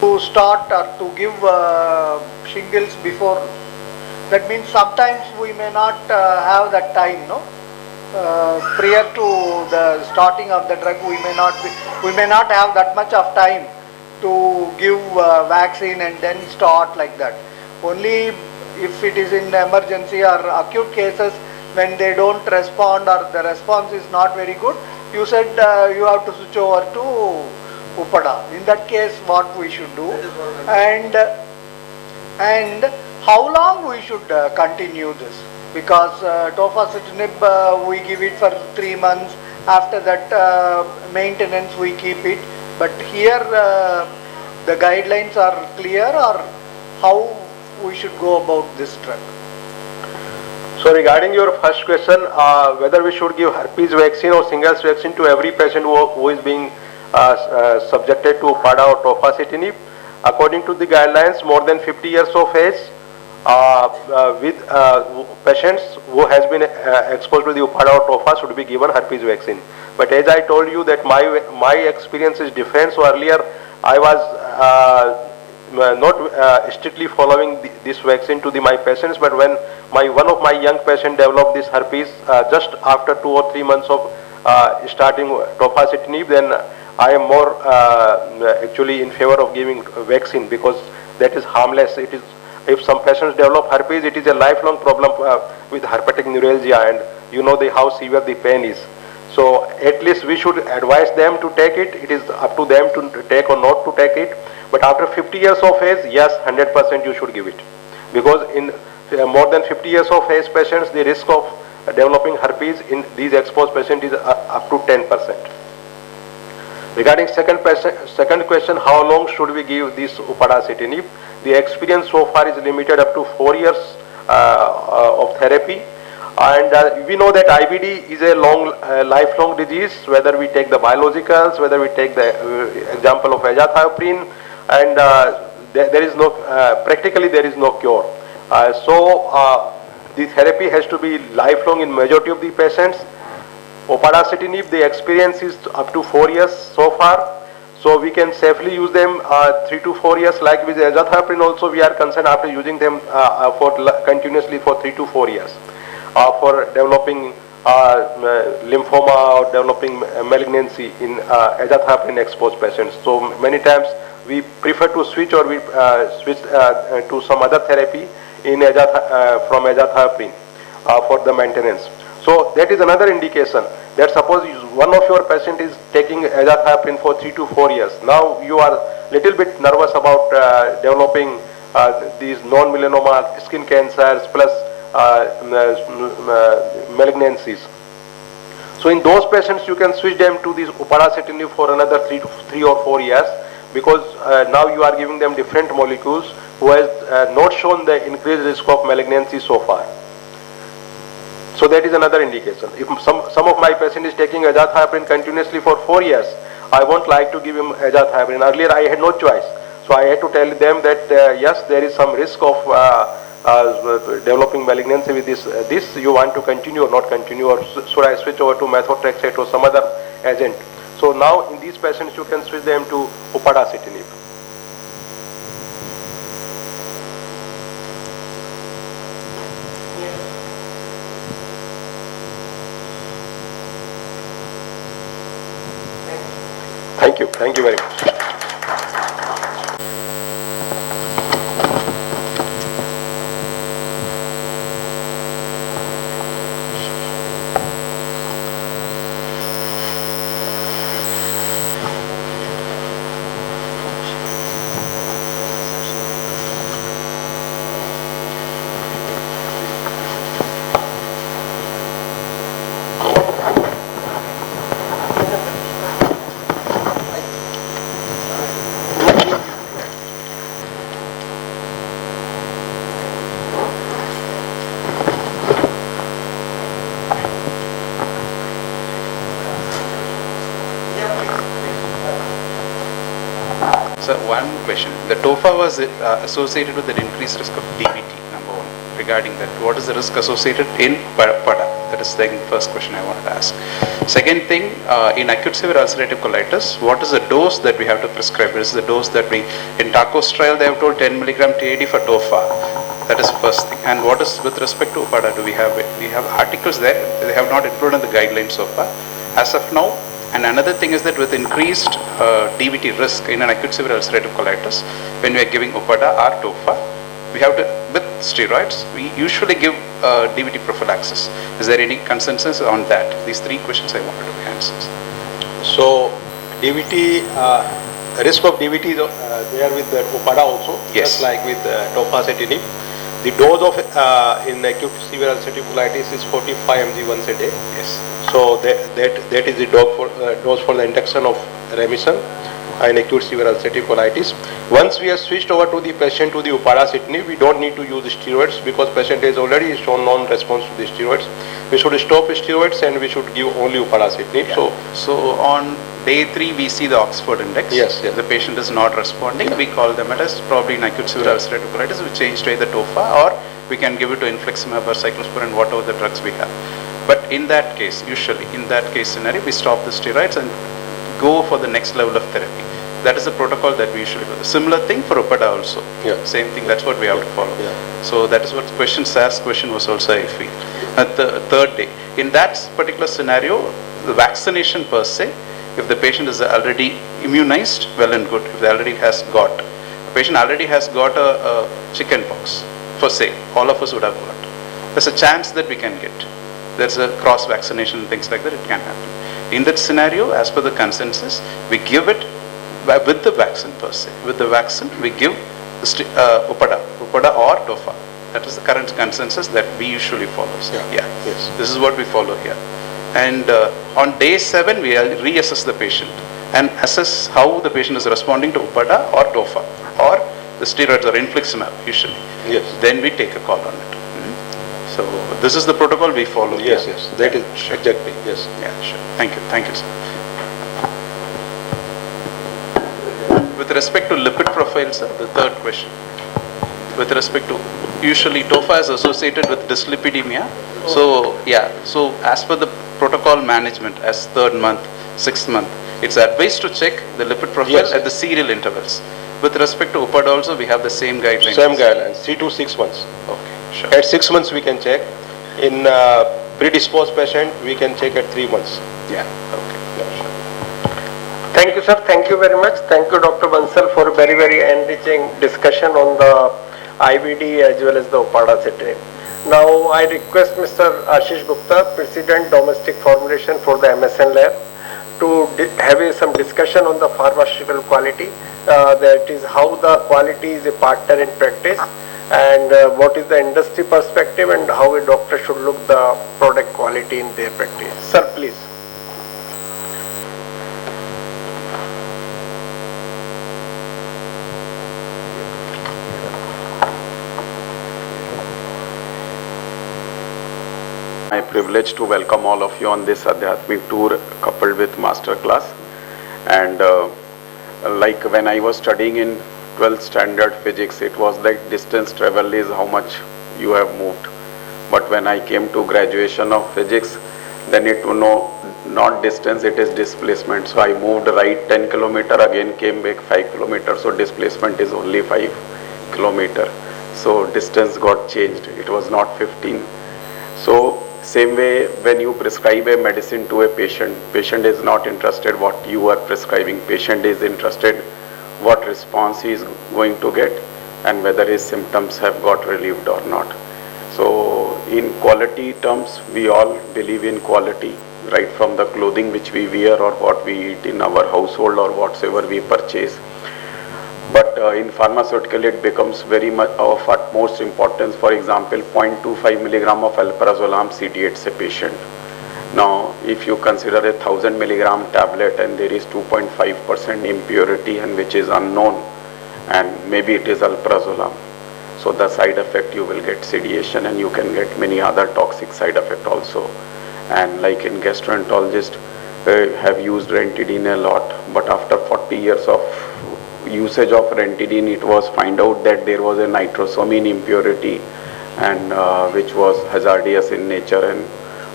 to start or to give shingles before. That means sometimes we may not have that time, no? Prior to the starting of the drug, we may not have that much of time to give vaccine and then start like that. Only if it is in emergency or acute cases, when they don't respond or the response is not very good, you said you have to switch over to Upada. In that case, what we should do, and how long we should continue this? Because tofacitinib we give it for 3 months. After that maintenance we keep it. But here the guidelines are clear, or how we should go about this drug? So regarding your first question, whether we should give herpes vaccine or shingles vaccine to every patient who is being subjected to Upada or tofacitinib, according to the guidelines, more than 50 years of age, with patients who has been exposed to the Upada or Tofa should be given herpes vaccine. But as I told you that my experience is different. So earlier I was not strictly following this vaccine to my patients, but when one of my young patients developed this herpes just after 2 or 3 months of starting tofacitinib, then I am more actually in favor of giving vaccine, because that is harmless. It is, if some patients develop herpes, it is a lifelong problem with herpetic neuralgia, and you know how severe the pain is. So at least we should advise them to take it. It is up to them to take or not to take it. But after 50 years of age, yes, 100% you should give it. Because in more than 50 years of age patients, the risk of developing herpes in these exposed patients is up to 10%. Regarding second question, how long should we give this upadacitinib? The experience so far is limited up to 4 years of therapy. And we know that IBD is a lifelong disease, whether we take the biologicals, whether we take the example of azathioprine, and there is no, practically there is no cure. So the therapy has to be lifelong in majority of the patients. Upadacitinib, the experience is up to 4 years so far. So we can safely use them 3 to 4 years. Like with azathioprine also, we are concerned after using them continuously for 3 to 4 years. For developing lymphoma or developing malignancy in azathioprine exposed patients. So many times we prefer to switch, or we switch to some other therapy in from azathioprine for the maintenance. So that is another indication that suppose one of your patient is taking azathioprine for 3 to 4 years. Now you are little bit nervous about developing these non-melanoma skin cancers plus malignancies. So in those patients you can switch them to this upadacitinib for another 3 or 4 years, because now you are giving them different molecules who has not shown the increased risk of malignancy so far. So that is another indication. If some of my patient is taking azathioprine continuously for 4 years, I won't like to give him azathioprine. Earlier I had no choice. So I had to tell them that yes, there is some risk of developing malignancy with this you want to continue or not continue, or should I switch over to methotrexate or some other agent. So now in these patients you can switch them to upadacitinib. Thank you very much. So one question, the TOFA was associated with an increased risk of DVT, number one. Regarding that, what is the risk associated in PADA? That is the first question I wanted to ask. Second thing, in acute severe ulcerative colitis, what is the dose that we have to prescribe? Is the dose that we, in TACOS trial, they have told 10 milligram TAD for TOFA. That is first thing. And what is with respect to UPADA? Do we have it? We have articles there. They have not included in the guidelines so far. As of now, and another thing is that with increased DVT risk in an acute severe ulcerative colitis, when we are giving UPADA or TOFA, we have to, with steroids, we usually give DVT prophylaxis. Is there any consensus on that? These three questions I wanted to answer. So DVT, risk of DVT is there with the UPADA also, Yes. just like with tofacitinib. The dose of in acute severe ulcerative colitis is 45 mg once a day. Yes. So that is the dose for the induction of remission in acute severe ulcerative colitis. Once we have switched over to the patient to the upadacitinib, we don't need to use steroids because patient has already shown non-response to the steroids. We should stop steroids and we should give only upadacitinib. Yeah. So on day 3 we see the Oxford index. Yes. The patient is not responding. We call them as probably in acute severe ulcerative colitis. We change to either TOFA or we can give it to infliximab or cyclosporin, whatever the drugs we have. But in that case, usually in that case scenario, we stop the steroids and go for the next level of therapy. That is the protocol that we usually do. The similar thing for UPADA also. Yeah. Same thing. That's what we have to follow. Yeah. So that is what SAS question was also, I feel. At the third day, in that particular scenario, the vaccination per se, if the patient is already immunized, well and good. If they already has got, the patient already has got a chicken pox, per se, all of us would have got. There's a chance that we can get. There's a cross vaccination and things like that, it can happen. In that scenario, as per the consensus, we give it with the vaccine per se. With the vaccine, we give UPADA or TOFA. That is the current consensus that we usually follow. Yeah. Yes. This is what we follow here. And on day 7, we reassess the patient and assess how the patient is responding to UPADA or TOFA or the steroids or infliximab usually. Yes. Then we take a call on it. So this is the protocol we follow. Yes, here. yes. That is exactly, yes. Yeah, sure. Thank you. Thank you, sir. With respect to lipid profile, sir, the third question. With respect to, usually TOFA is associated with dyslipidemia. So, yeah, so as per the protocol management, as 3rd month, 6th month, it's advised to check the lipid profile Yes, at the serial intervals. With respect to UPADA also, we have the same guidelines. Same guidelines, 3 to 6 months. Okay, sure. At 6 months we can check. In predisposed patient, we can check at 3 months. Yeah, okay. Thank you, sir. Thank you very much. Thank you, Dr. Bansal, for a very, very enriching discussion on the IBD as well as the upadacitinib. Now, I request Mr. Ashish Gupta, President Domestic Formulation for the MSN Lab, to have some discussion on the pharmaceutical quality. That is how the quality is a partner in practice, and what is the industry perspective and how a doctor should look the product quality in their practice. Sir, please. My privilege to welcome all of you on this Adhyatmic tour coupled with master class. And like when I was studying in 12th standard physics, it was like distance travel is how much you have moved. But when I came to graduation of physics, then it to know not distance, it is displacement. So I moved right 10 kilometer, again came back 5 kilometers. So displacement is only 5 kilometer. So distance got changed. It was not 15. So same way, when you prescribe a medicine to a patient, patient is not interested what you are prescribing. Patient is interested what response he is going to get and whether his symptoms have got relieved or not. So in quality terms, we all believe in quality, right from the clothing which we wear or what we eat in our household or whatsoever we purchase. But in pharmaceutical, it becomes very much of utmost importance. For example, 0.25 milligram of alprazolam sedates a patient. Now, if you consider a 1000 milligram tablet and there is 2.5% impurity and which is unknown, and maybe it is alprazolam. So the side effect, you will get sedation and you can get many other toxic side effect also. And like in gastroenterologist, have used Rentidine a lot, but after 40 years of usage of Rentidine, it was find out that there was a nitrosamine impurity and which was hazardous in nature, and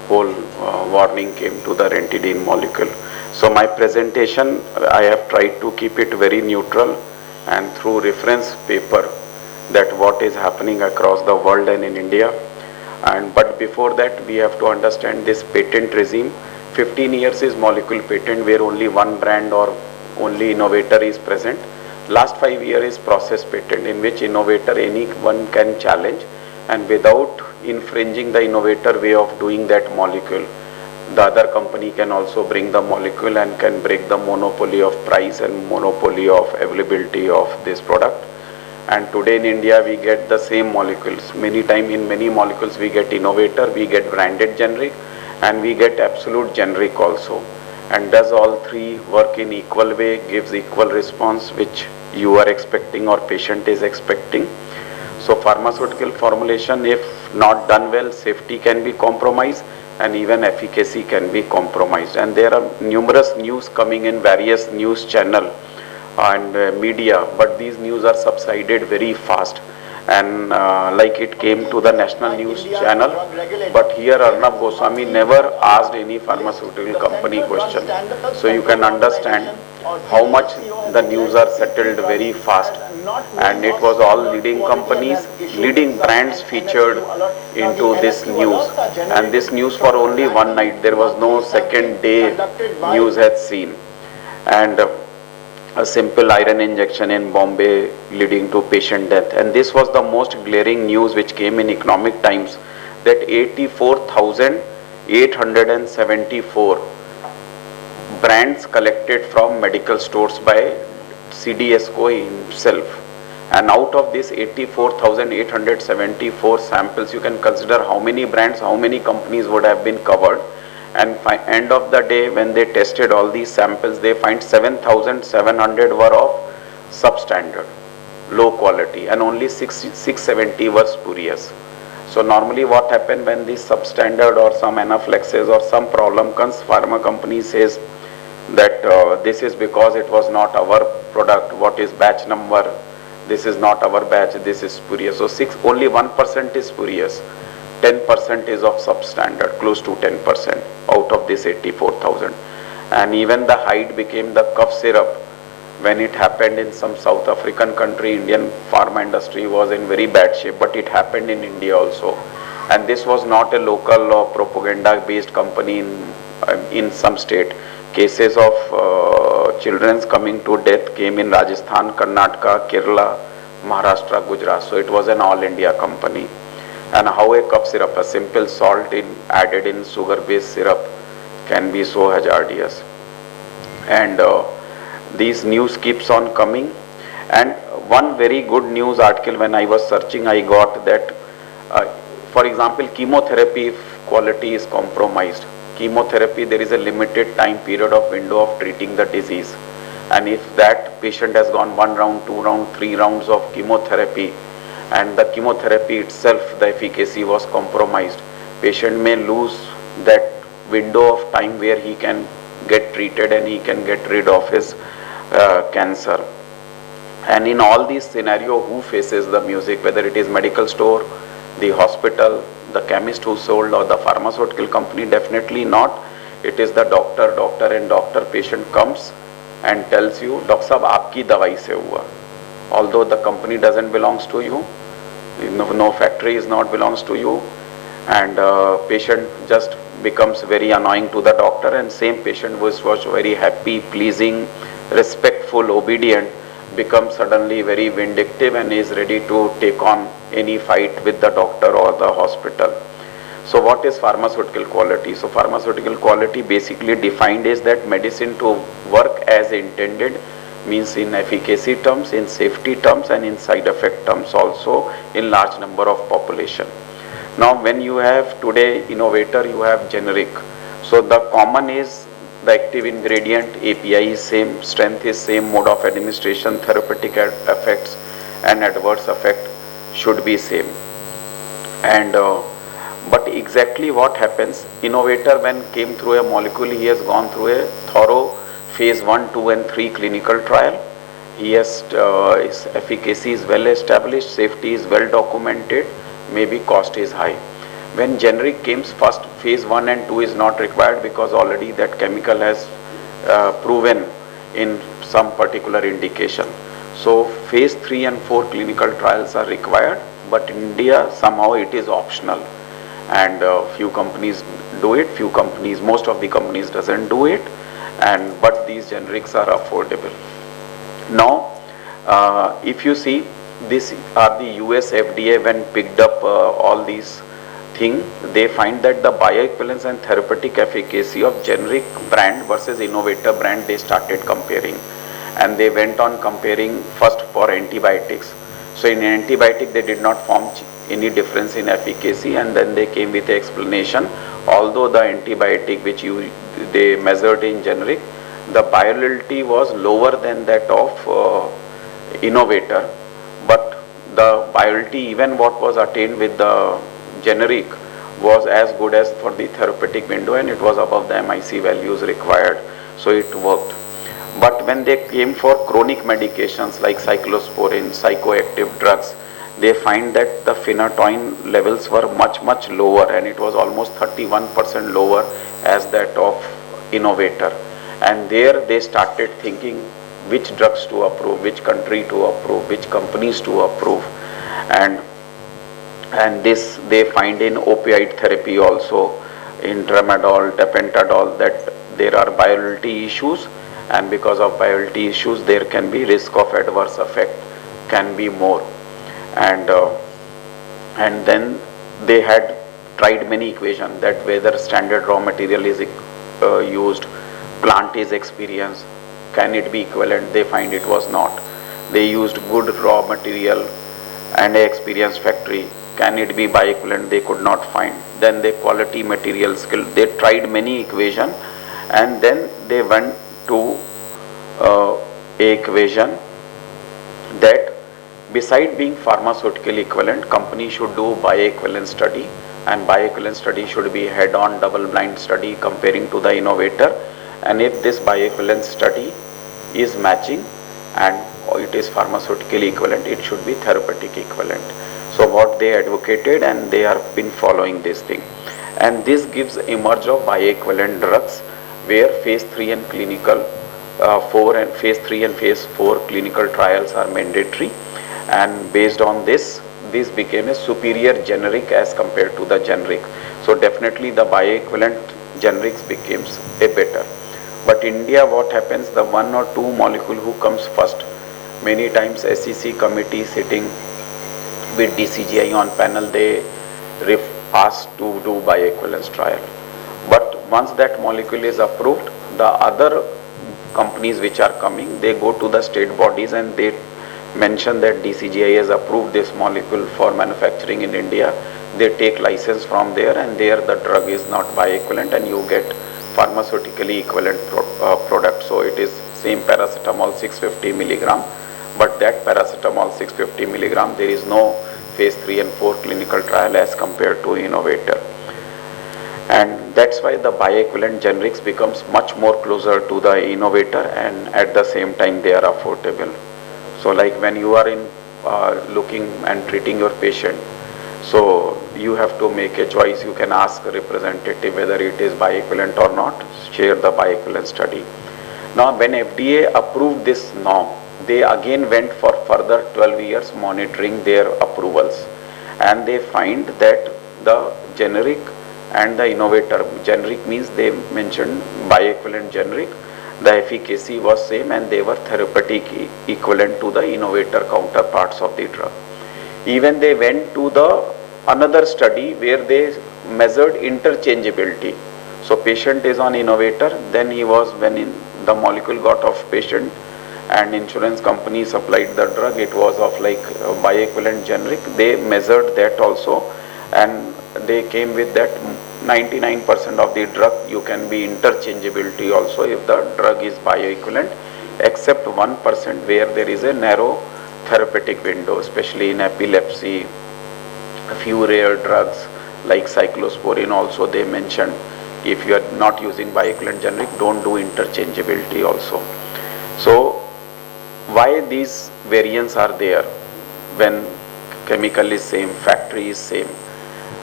whole warning came to the Rentidine molecule. So my presentation, I have tried to keep it very neutral and through reference paper that what is happening across the world and in India. But before that, we have to understand this patent regime. 15 years is molecule patent where only one brand or only innovator is present. Last 5 years is process patent in which innovator anyone can challenge, and without infringing the innovator way of doing that molecule, the other company can also bring the molecule and can break the monopoly of price and monopoly of availability of this product. And today in India we get the same molecules. Many times in many molecules we get innovator, we get branded generic, and we get absolute generic also. And does all three work in equal way, gives equal response which you are expecting or patient is expecting. So pharmaceutical formulation, if not done well, safety can be compromised and even efficacy can be compromised. And there are numerous news coming in various news channel and media, but these news are subsided very fast. And like it came to the national news channel, but here Arnab Goswami never asked any pharmaceutical company question. So you can understand how much the news are settled very fast, and it was all leading companies, leading brands featured into this news, and this news for only one night. There was no second day news had seen. And a simple iron injection in Bombay leading to patient death. And this was the most glaring news which came in Economic Times, that 84,874 brands collected from medical stores by CDSCO himself. And out of this 84,874 samples, you can consider how many brands, how many companies would have been covered. And end of the day, when they tested all these samples, they find 7,700 were of substandard, low quality, and only 670 were spurious. So normally what happened when this substandard or some anaphylaxis or some problem comes, pharma company says that this is because it was not our product, what is batch number, this is not our batch, this is spurious. So only 1% is spurious. 10% is of substandard, close to 10% out of this 84,000. And even the height became the cough syrup. When it happened in some South African country, Indian pharma industry was in very bad shape, but it happened in India also. And this was not a local or propaganda based company in some state. Cases of children coming to death came in Rajasthan, Karnataka, Kerala, Maharashtra, Gujarat. So it was an all India company. And how a cough syrup, a simple salt added in sugar-based syrup, can be so hazardous. And these news keeps on coming. And one very good news article, when I was searching, I got that, for example, chemotherapy quality is compromised. Chemotherapy, there is a limited time period of window of treating the disease. And if that patient has gone 1 round, 2 round, 3 rounds of chemotherapy, and the chemotherapy itself, the efficacy was compromised, patient may lose that window of time where he can get treated and he can get rid of his cancer. And in all these scenarios, who faces the music, whether it is medical store, the hospital, the chemist who sold, or the pharmaceutical company? Definitely not. It is the doctor, and doctor. Patient comes and tells you, Doctor Sahab, aapki dawai se hua. Although the company doesn't belongs to you, no factory is not belongs to you, and patient just becomes very annoying to the doctor, and same patient was very happy, pleasing, respectful, obedient, becomes suddenly very vindictive and is ready to take on any fight with the doctor or the hospital. So what is pharmaceutical quality? So pharmaceutical quality basically defined is that medicine to work as intended, means in efficacy terms, in safety terms, and in side effect terms also in large number of population. Now when you have today innovator, you have generic. So the common is the active ingredient, API is same, strength is same, mode of administration, therapeutic effects and adverse effect should be same. And but exactly what happens, innovator when came through a molecule, he has gone through a thorough phase 1, 2 and 3 clinical trial. He has, his efficacy is well established, safety is well documented, maybe cost is high. when generic comes first, phase 1 and 2 is not required because already that chemical has proven in some particular indication. So phase 3 and 4 clinical trials are required, but in India somehow it is optional, and few companies do it, most of the companies doesn't do it, and but these generics are affordable. Now, if you see, this are the US FDA when picked up all these things, they find that the bioequivalence and therapeutic efficacy of generic brand versus innovator brand, they started comparing, and they went on comparing first for antibiotics. So in antibiotic they did not find any difference in efficacy, and then they came with the explanation, although the antibiotic which they measured in generic, the bioavailability was lower than that of innovator, but the bioavailability even what was attained with the generic was as good as for the therapeutic window, and it was above the MIC values required, so it worked. But when they came for chronic medications like cyclosporin, psychoactive drugs, they find that the phenytoin levels were much lower, and it was almost 31% lower as that of innovator. And there they started thinking which drugs to approve, which country to approve, which companies to approve, and this they find in opioid therapy also, in tramadol, tapentadol, that there are bioavailability issues, and because of bioavailability issues there can be risk of adverse effect can be more, and then they had tried many equations that whether standard raw material is used, plant is experienced, can it be equivalent? They find it was not. They used good raw material and experienced factory, can it be bioequivalent? They could not find. Then the quality material skill, they tried many equations, and then they went to a equation that beside being pharmaceutical equivalent, company should do bioequivalence study, and bioequivalence study should be head-on double-blind study comparing to the innovator, and if this bioequivalence study is matching and it is pharmaceutical equivalent, it should be therapeutic equivalent. So what they advocated, and they have been following this thing, and this gives emerge of bioequivalent drugs where phase 3 and clinical 4 and phase 3 and phase 4 clinical trials are mandatory, and based on this became a superior generic as compared to the generic. So definitely the bioequivalent generics becomes a better. But India, what happens, the 1 or 2 molecule who comes first, many times SEC committee sitting with DCGI on panel, they asked to do bioequivalence trial. But once that molecule is approved, the other companies which are coming, they go to the state bodies and they mention that DCGI has approved this molecule for manufacturing in India. They take license from there, and there the drug is not bioequivalent, and you get pharmaceutically equivalent product. So it is same paracetamol 650 milligram, but that paracetamol 650 milligram, there is no phase 3 and 4 clinical trial as compared to innovator. And that's why the bioequivalent generics becomes much more closer to the innovator, and at the same time they are affordable. So like when you are in looking and treating your patient, so you have to make a choice. You can ask a representative whether it is bioequivalent or not, share the bioequivalent study. Now when FDA approved this norm, they again went for further 12 years monitoring their approvals, and they find that the generic and the innovator, generic means they mentioned bioequivalent generic, the efficacy was same, and they were therapeutic equivalent to the innovator counterparts of the drug. Even they went to the another study where they measured interchangeability. So patient is on innovator, then he was, when the molecule got off patient and insurance company supplied the drug, it was of like bioequivalent generic. They measured that also, and they came with that 99% of the drug you can be interchangeability also if the drug is bioequivalent, except 1% where there is a narrow therapeutic window, especially in epilepsy. A few rare drugs like cyclosporin also they mentioned, if you are not using bioequivalent generic, don't do interchangeability also. So why these variants are there when chemical is same, factory is same?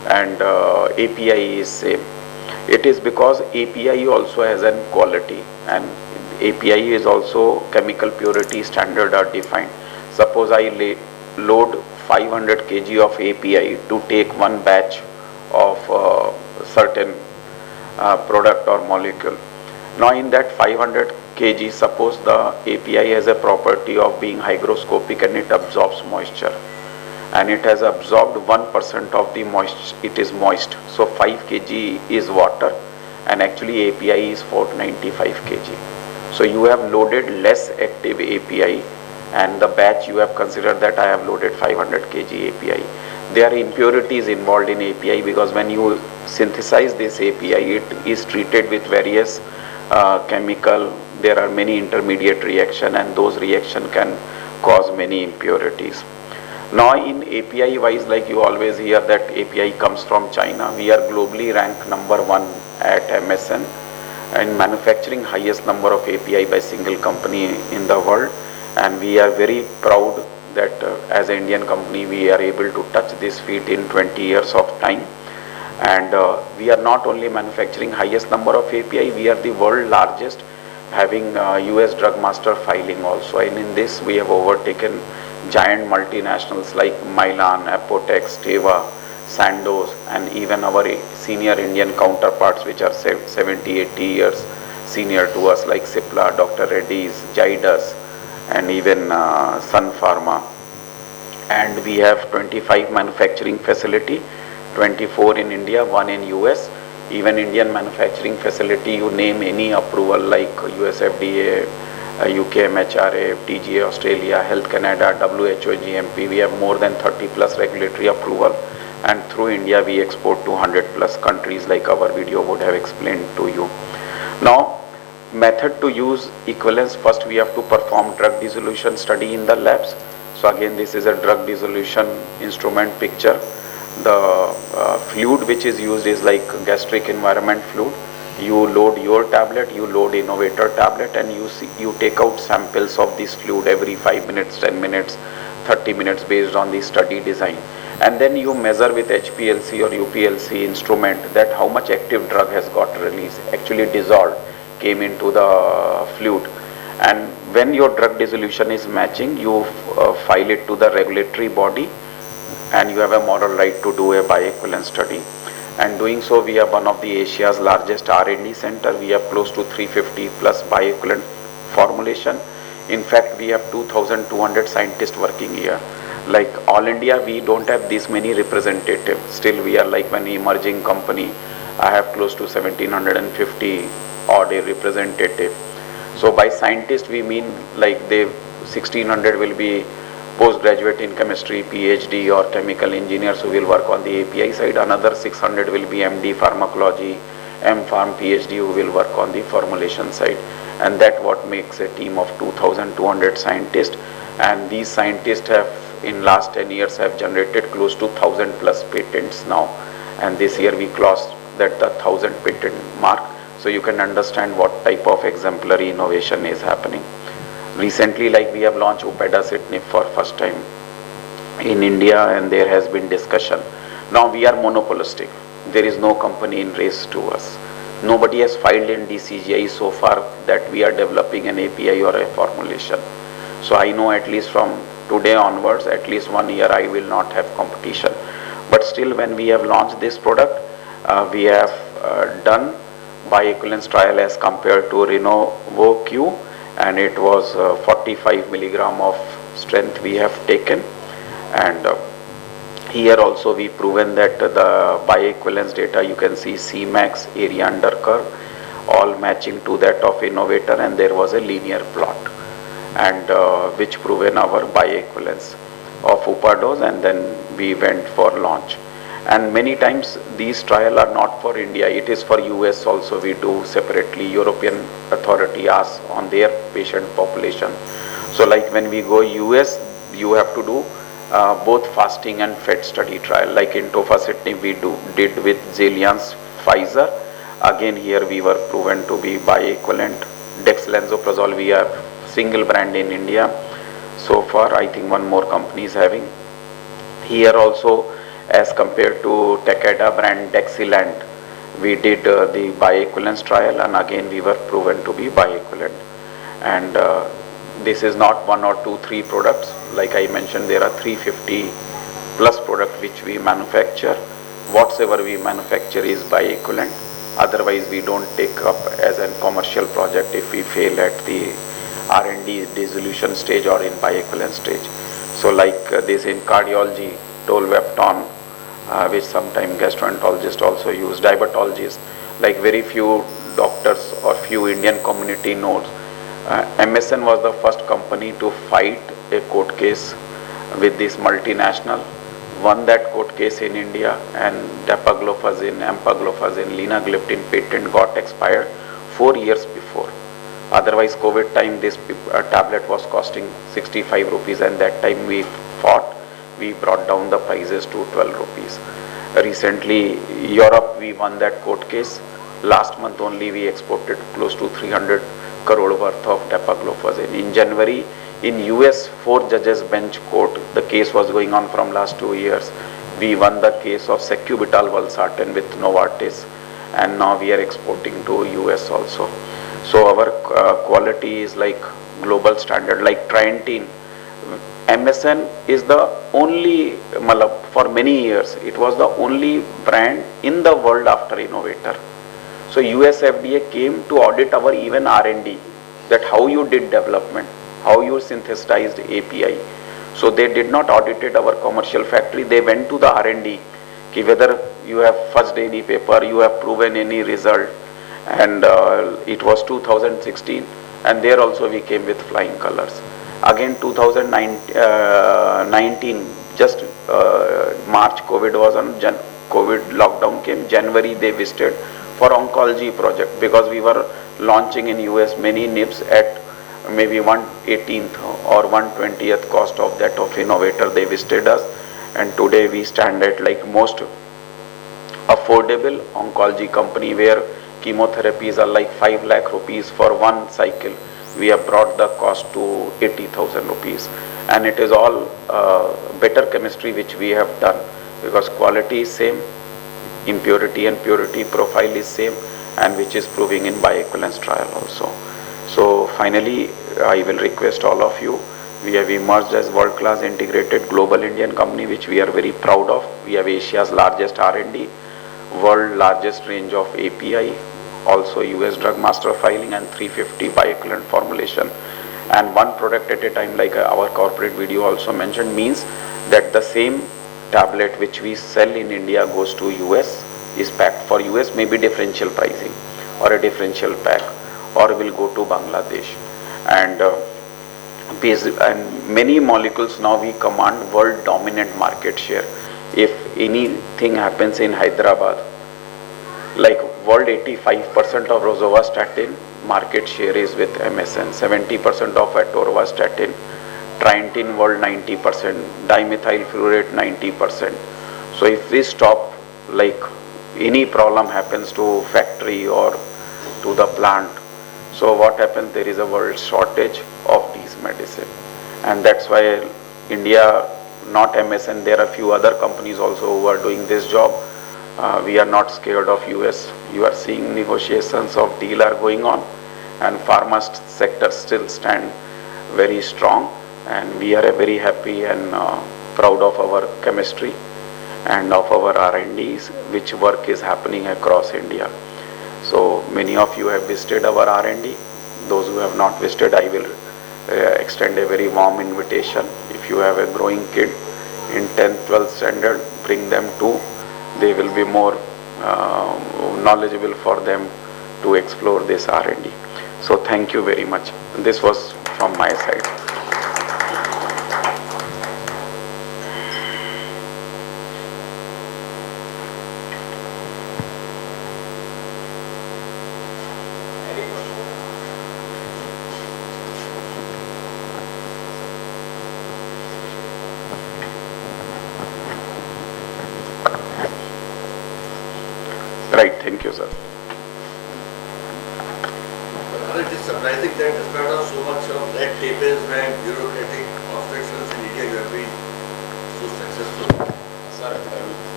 and API is same. It is because API also has an quality, and API is also chemical purity standard are defined. Suppose I load 500 kg of API to take one batch of certain product or molecule. Now in that 500 kg, suppose the API has a property of being hygroscopic and it absorbs moisture, and it has absorbed 1% of the moisture, it is moist. So 5 kg is water, and actually API is 495 kg. So you have loaded less active API, and the batch you have considered that I have loaded 500 kg API. There are impurities involved in API, because when you synthesize this API, it is treated with various chemical, there are many intermediate reaction, and those reaction can cause many impurities. Now in API wise, like you always hear that API comes from China, we are globally ranked number 1 at MSN and manufacturing highest number of API by single company in the world, and we are very proud that as an Indian company we are able to touch this feat in 20 years of time. And we are not only manufacturing highest number of API, we are the world largest, having US Drug Master filing also, and in this we have overtaken giant multinationals like Mylan, Apotex, Teva, Sandoz, and even our senior Indian counterparts which are 70, 80 years senior to us, like Cipla, Dr. Reddy's, Zydus, and even Sun Pharma. And we have 25 manufacturing facility, 24 in India, 1 in US. Even Indian manufacturing facility, you name any approval like US FDA, UK MHRA, TGA Australia, Health Canada, WHO GMP, we have more than 30 plus regulatory approval, and through India we export to 100 plus countries, like our video would have explained to you. Now method to use equivalence, first we have to perform drug dissolution study in the labs. So again, this is a drug dissolution instrument picture. The fluid which is used is like gastric environment fluid. You load your tablet, you load innovator tablet, and you take out samples of this fluid every 5 minutes, 10 minutes, 30 minutes based on the study design. And then you measure with HPLC or UPLC instrument that how much active drug has got released, actually dissolved, came into the fluid. And when your drug dissolution is matching, you file it to the regulatory body, and you have a moral right to do a bioequivalence study. And doing so, we are one of the Asia's largest R&D center. We have close to 350 plus bioequivalent formulation. In fact, we have 2,200 scientists working here. Like all India, we don't have this many representatives. Still, we are like an emerging company. I have close to 1,750 odd representative. So by scientist, we mean like they 1,600 will be postgraduate in chemistry, PhD or chemical engineers who will work on the API side. Another 600 will be MD pharmacology, M.Pharm PhD who will work on the formulation side. And that what makes a team of 2,200 scientists. And these scientists have in last 10 years have generated close to 1,000 plus patents now. And this year we crossed that the 1,000 patent mark. So you can understand what type of exemplary innovation is happening. Recently, like we have launched upadacitinib for first time in India, and there has been discussion. Now we are monopolistic. There is no company in race to us. Nobody has filed in DCGI so far that we are developing an API or a formulation. So I know at least from today onwards, at least 1 year I will not have competition. But still, when we have launched this product, we have done bioequivalence trial as compared to RenovoQ, and it was 45 milligram of strength we have taken. And here also we proven that the bioequivalence data, you can see Cmax, area under curve, all matching to that of innovator, and there was a linear plot, and which proven our bioequivalence of Upadose, and then we went for launch. And many times these trials are not for India, it is for US also. We do separately. European authority asks on their patient population. So like when we go US, you have to do both fasting and fed study trial. Like in tofacitinib we did with Xelian's Pfizer. Again here we were proven to be bioequivalent. Dexlansoprazole we are single brand in India. So far I think one more company is having. Here also as compared to Takeda brand Dexilant. We did the bioequivalence trial, and again we were proven to be bioequivalent. And this is not one or two, three products. Like I mentioned, there are 350 plus products which we manufacture. Whatsoever we manufacture is bioequivalent. Otherwise, we don't take up as a commercial project if we fail at the R&D dissolution stage or in bioequivalence stage. So like this in cardiology, tolvaptan, which sometimes gastroenterologists also use, diabetologists, like very few doctors or few Indian community knows. MSN was the first company to fight a court case with this multinational, won that court case in India, and dapagliflozin, empagliflozin, linagliptin patent got expired 4 years before. Otherwise, COVID time, this tablet was costing 65 rupees, and that time we fought. We brought down the prices to 12 rupees. Recently, Europe, we won that court case. Last month only, we exported close to 300 crore worth of dapagliflozin. In January, in US, 4 judges bench court, the case was going on from last 2 years. We won the case of sacubitril valsartan with Novartis, and now we are exporting to US also. So our quality is like global standard, like Triantine. MSN is the only, for many years, it was the only brand in the world after Innovator. So US FDA came to audit our even R&D, that how you did development, how you synthesized API. So they did not audited our commercial factory, they went to the R&D, whether you have fudged any paper, you have proven any result. And it was 2016, and there also we came with flying colors. Again 2019, just March COVID was on, COVID lockdown came, January they visited for oncology project, because we were launching in US many NIPs at maybe 1/18th or 1/20th cost of that of Innovator. They visited us, and today we stand at like most affordable oncology company, where chemotherapies are like 5 lakh rupees for one cycle. We have brought the cost to 80,000 rupees, and it is all better chemistry which we have done, because quality is same, impurity and purity profile is same, and which is proving in bioequivalence trial also. So finally, I will request all of you, we have emerged as world-class integrated global Indian company, which we are very proud of. We have Asia's largest R&D, world largest range of API, also US drug master filing, and 350 bioequivalent formulation, and one product at a time, like our corporate video also mentioned, means that the same tablet which we sell in India goes to US, is packed for US, maybe differential pricing or a differential pack, or will go to Bangladesh. And many molecules now we command world dominant market share. If anything happens in Hyderabad, like world 85% of rosuvastatin market share is with MSN, 70% of atorvastatin, Triantine world 90%, dimethyl furoate 90%. So if we stop, like any problem happens to factory or to the plant, so what happens, there is a world shortage of these medicine. And that's why India, not MSN, there are few other companies also who are doing this job. We are not scared of US. You are seeing negotiations of deal are going on, and pharma sector still stand very strong, and we are very happy and proud of our chemistry and of our R&Ds, which work is happening across India. So many of you have visited our R&D. Those who have not visited, I will extend a very warm invitation. If you have a growing kid in 10th, 12th standard, bring them too. They will be more knowledgeable for them to explore this R&D. So thank you very much. This was from my side. Right, thank you, sir. It is surprising that despite of so much of red tape and bureaucratic obstructions in India, you have been so successful. Sir,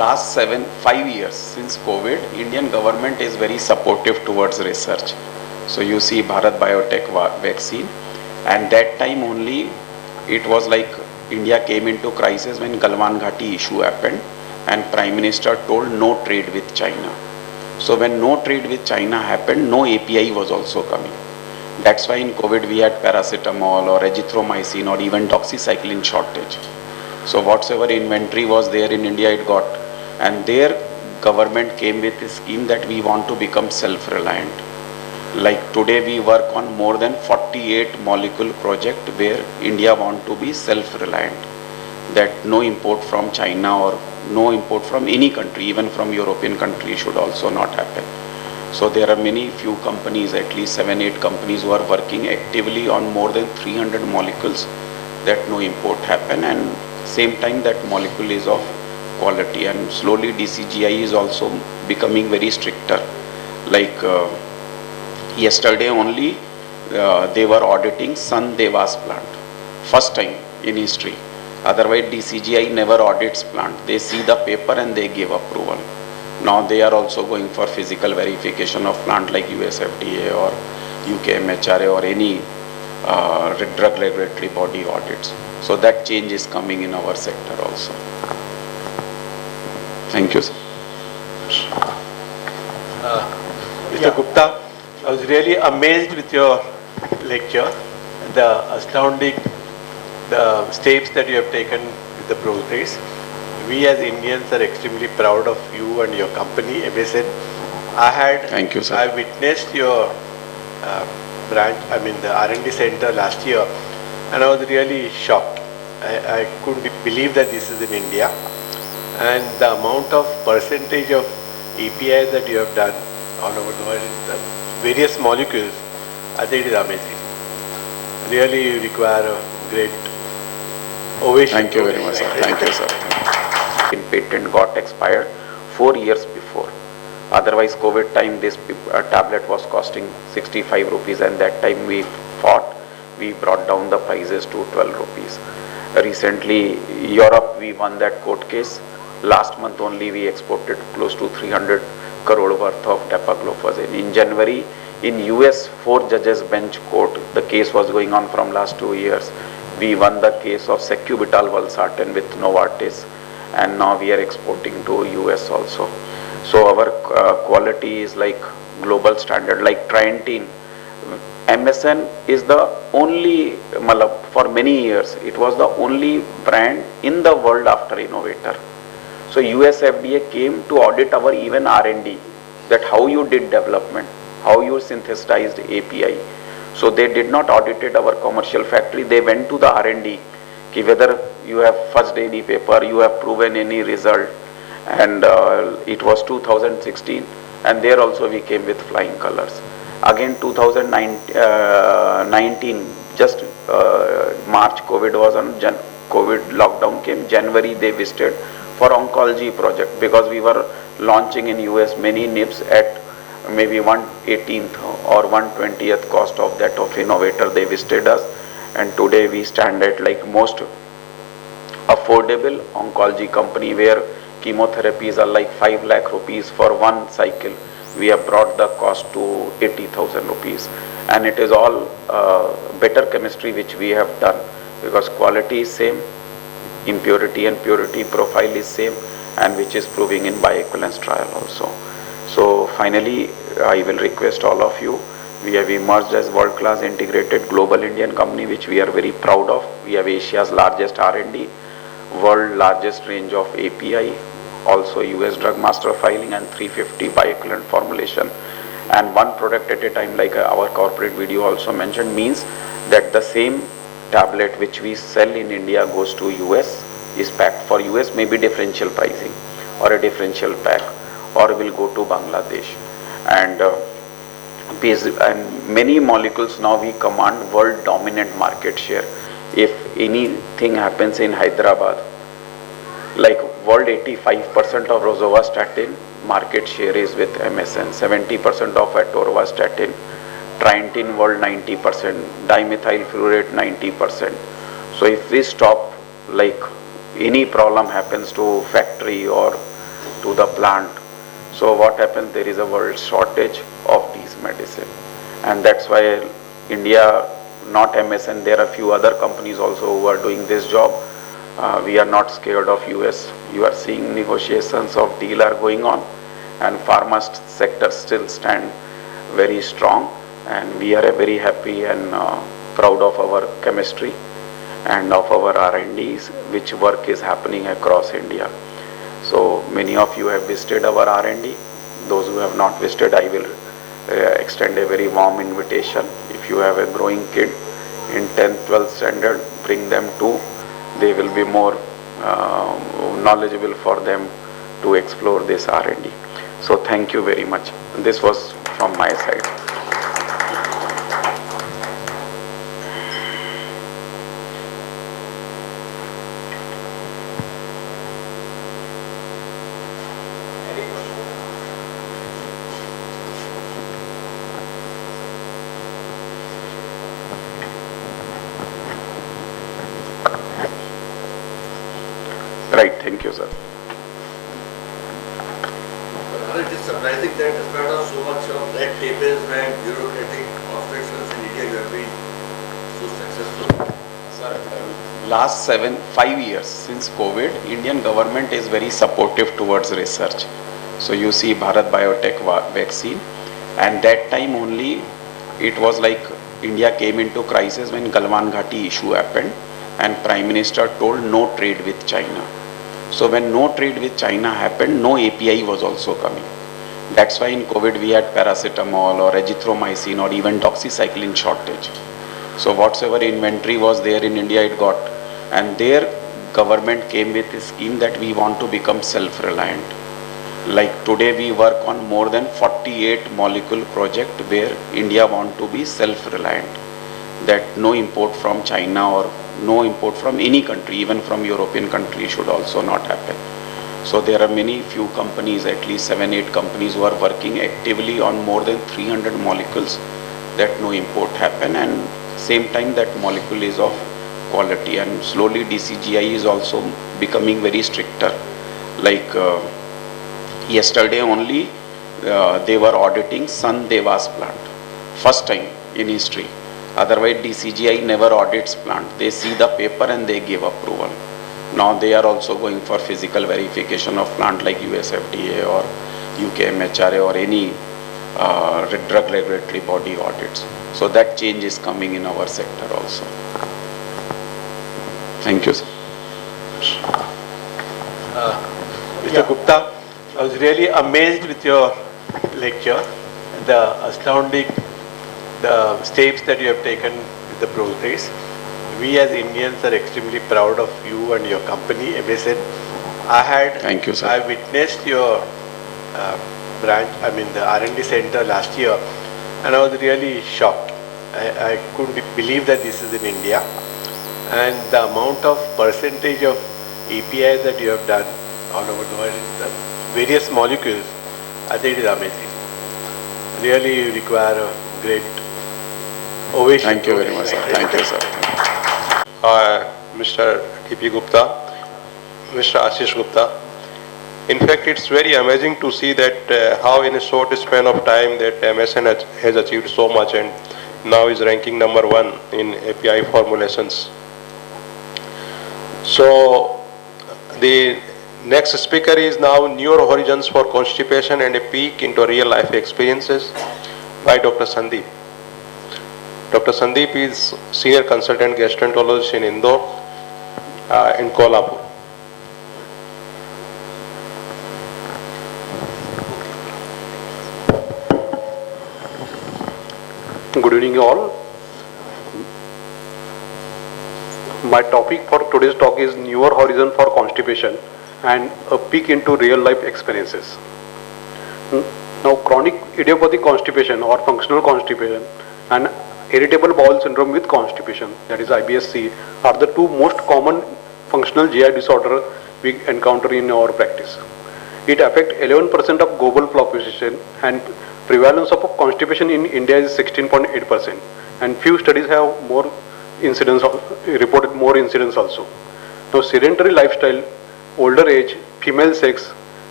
last 5 years since COVID, Indian government is very supportive towards research. So you see Bharat Biotech vaccine, and that time only it was like India came into crisis when Galwan Ghati issue happened and Prime Minister told no trade with China. So when no trade with China happened, no API was also coming. That's why in COVID we had paracetamol or azithromycin or even doxycycline shortage. So whatsoever inventory was there in India, it got. And their government came with a scheme that we want to become self-reliant. Like today we work on more than 48 molecule project where India want to be self-reliant. That no import from China or no import from any country, even from European country should also not happen. So there are few companies, at least 7-8 companies who are working actively on more than 300 molecules that no import happen, and same time that molecule is of quality, and slowly DCGI is also becoming very stricter. Like yesterday only they were auditing Sun Devas plant, first time in history. Otherwise DCGI never audits plant. They see the paper and they give approval. Now they are also going for physical verification of plant like US FDA or UK MHRA or any drug regulatory body audits. So that change is coming in our sector also. Thank you, sir. Mr. Gupta, I was really amazed with your lecture, the astounding steps that you have taken with the progress. We as Indians are extremely proud of you and your company, MSN. Thank you, sir. I witnessed your branch, the R&D center last year, and I was really shocked. I couldn't believe that this is in India. And the amount of percentage of APIs that you have done all over the world, the various molecules, I think it is amazing. Really you require a great ovation. Thank you very much, sir. Thank you, sir. Patent got expired 4 years before. Otherwise, COVID time, this tablet was costing 65 rupees, and that time we fought. We brought down the prices to 12 rupees. Recently, Europe, we won that court case. Last month only, we exported close to 300 crore worth of dapagliflozin. In January, in US, 4 judges bench court, the case was going on from last 2 years. We won the case of sacubitril valsartan with Novartis, and now we are exporting to US also. So our quality is like global standard, like Triantine. MSN is the only, for many years, it was the only brand in the world after Innovator. So US FDA came to audit our even R&D, that how you did development, how you synthesized API. So they did not audited our commercial factory, they went to the R&D, whether you have fudged any paper, you have proven any result, and it was 2016, and there also we came with flying colors. Again 2019, just March COVID was on, COVID lockdown came, January they visited for oncology project, because we were launching in US many NIPs at maybe 1/18th or 1/20th cost of that of Innovator. They visited us, and today we stand at like most affordable oncology company where chemotherapies are like 5 lakh rupees for one cycle. We have brought the cost to 80,000 rupees, and it is all better chemistry which we have done, because quality is same, impurity and purity profile is same, and which is proving in bioequivalence trial also. So finally, I will request all of you, we have emerged as world-class integrated global Indian company, which we are very proud of. We have Asia's largest R&D, world largest range of API, also US drug master filing, and 350 bioequivalent formulation. And one product at a time, like our corporate video also mentioned, means that the same tablet which we sell in India goes to US, is packed for US, maybe differential pricing or a differential pack, or will go to Bangladesh. And many molecules now we command world dominant market share. If anything happens in Hyderabad, like world 85% of rosuvastatin market share is with MSN, 70% of atorvastatin, Triantine world 90%, dimethyl furoate 90%. So if we stop, like any problem happens to factory or to the plant. So what happens, there is a world shortage of these medicine, and that's why India, not MSN, there are few other companies also who are doing this job. We are not scared of US. You are seeing negotiations of deal are going on, and pharma sector still stand very strong, and we are very happy and proud of our chemistry and of our R&Ds, which work is happening across India. So many of you have visited our R&D. Those who have not visited, I will extend a very warm invitation. If you have a growing kid in 10th, 12th standard, bring them too. They will be more knowledgeable for them to explore this R&D. So thank you very much. This was from my side. Right, thank you, sir. It is surprising that despite of so much of red tape and bureaucratic obstructions in India, you have been so successful. Sir, last 5 years since COVID, Indian government is very supportive towards research. So you see Bharat Biotech vaccine, and that time only it was like India came into crisis when Galwan Ghati issue happened, and Prime Minister told no trade with China. So when no trade with China happened, no API was also coming. That's why in COVID we had paracetamol or azithromycin or even doxycycline shortage. So whatsoever inventory was there in India, it got. And their government came with a scheme that we want to become self-reliant. Like today we work on more than 48 molecule project where India want to be self-reliant. That no import from China or no import from any country, even from European country, should also not happen. So there are few companies, at least 7-8 companies who are working actively on more than 300 molecules that no import happen, and same time that molecule is of quality, and slowly DCGI is also becoming very stricter. Like yesterday only they were auditing Sun Devas plant, first time in history. Otherwise DCGI never audits plant. They see the paper and they give approval. Now they are also going for physical verification of plant like US FDA or UK MHRA or any drug regulatory body audits. So that change is coming in our sector also. Thank you, sir. Mr. Gupta, I was really amazed with your lecture, the astounding steps that you have taken with the progress. We as Indians are extremely proud of you and your company, MSN. Thank you, sir. I witnessed your the R&D center last year, and I was really shocked. I couldn't believe that this is in India. And the amount of percentage of APIs that you have done all over the world, the various molecules, I think it is amazing. Really you require a great ovation. Thank you very much, sir. Thank you, sir. Mr. T.P. Gupta, Mr. Ashish Gupta. In fact, it's very amazing to see that how in a short span of time that MSN has achieved so much and now is ranking number 1 in API formulations. So the next speaker is now Newer Horizons for Constipation and a Peek into Real Life Experiences by Dr. Sandeep. Dr. Sandeep is Senior Consultant Gastroenterologist in Indore, in Kolhapur. Good evening all. My topic for today's talk is Newer Horizon for Constipation and a peek into real life experiences. Now, chronic idiopathic constipation or functional constipation and irritable bowel syndrome with constipation, that is IBS-C, are the two most common functional GI disorders we encounter in our practice. It affects 11% of global population, and prevalence of constipation in India is 16.8%, and few studies have more incidence, reported more incidence also. Now, sedentary lifestyle, older age, female sex,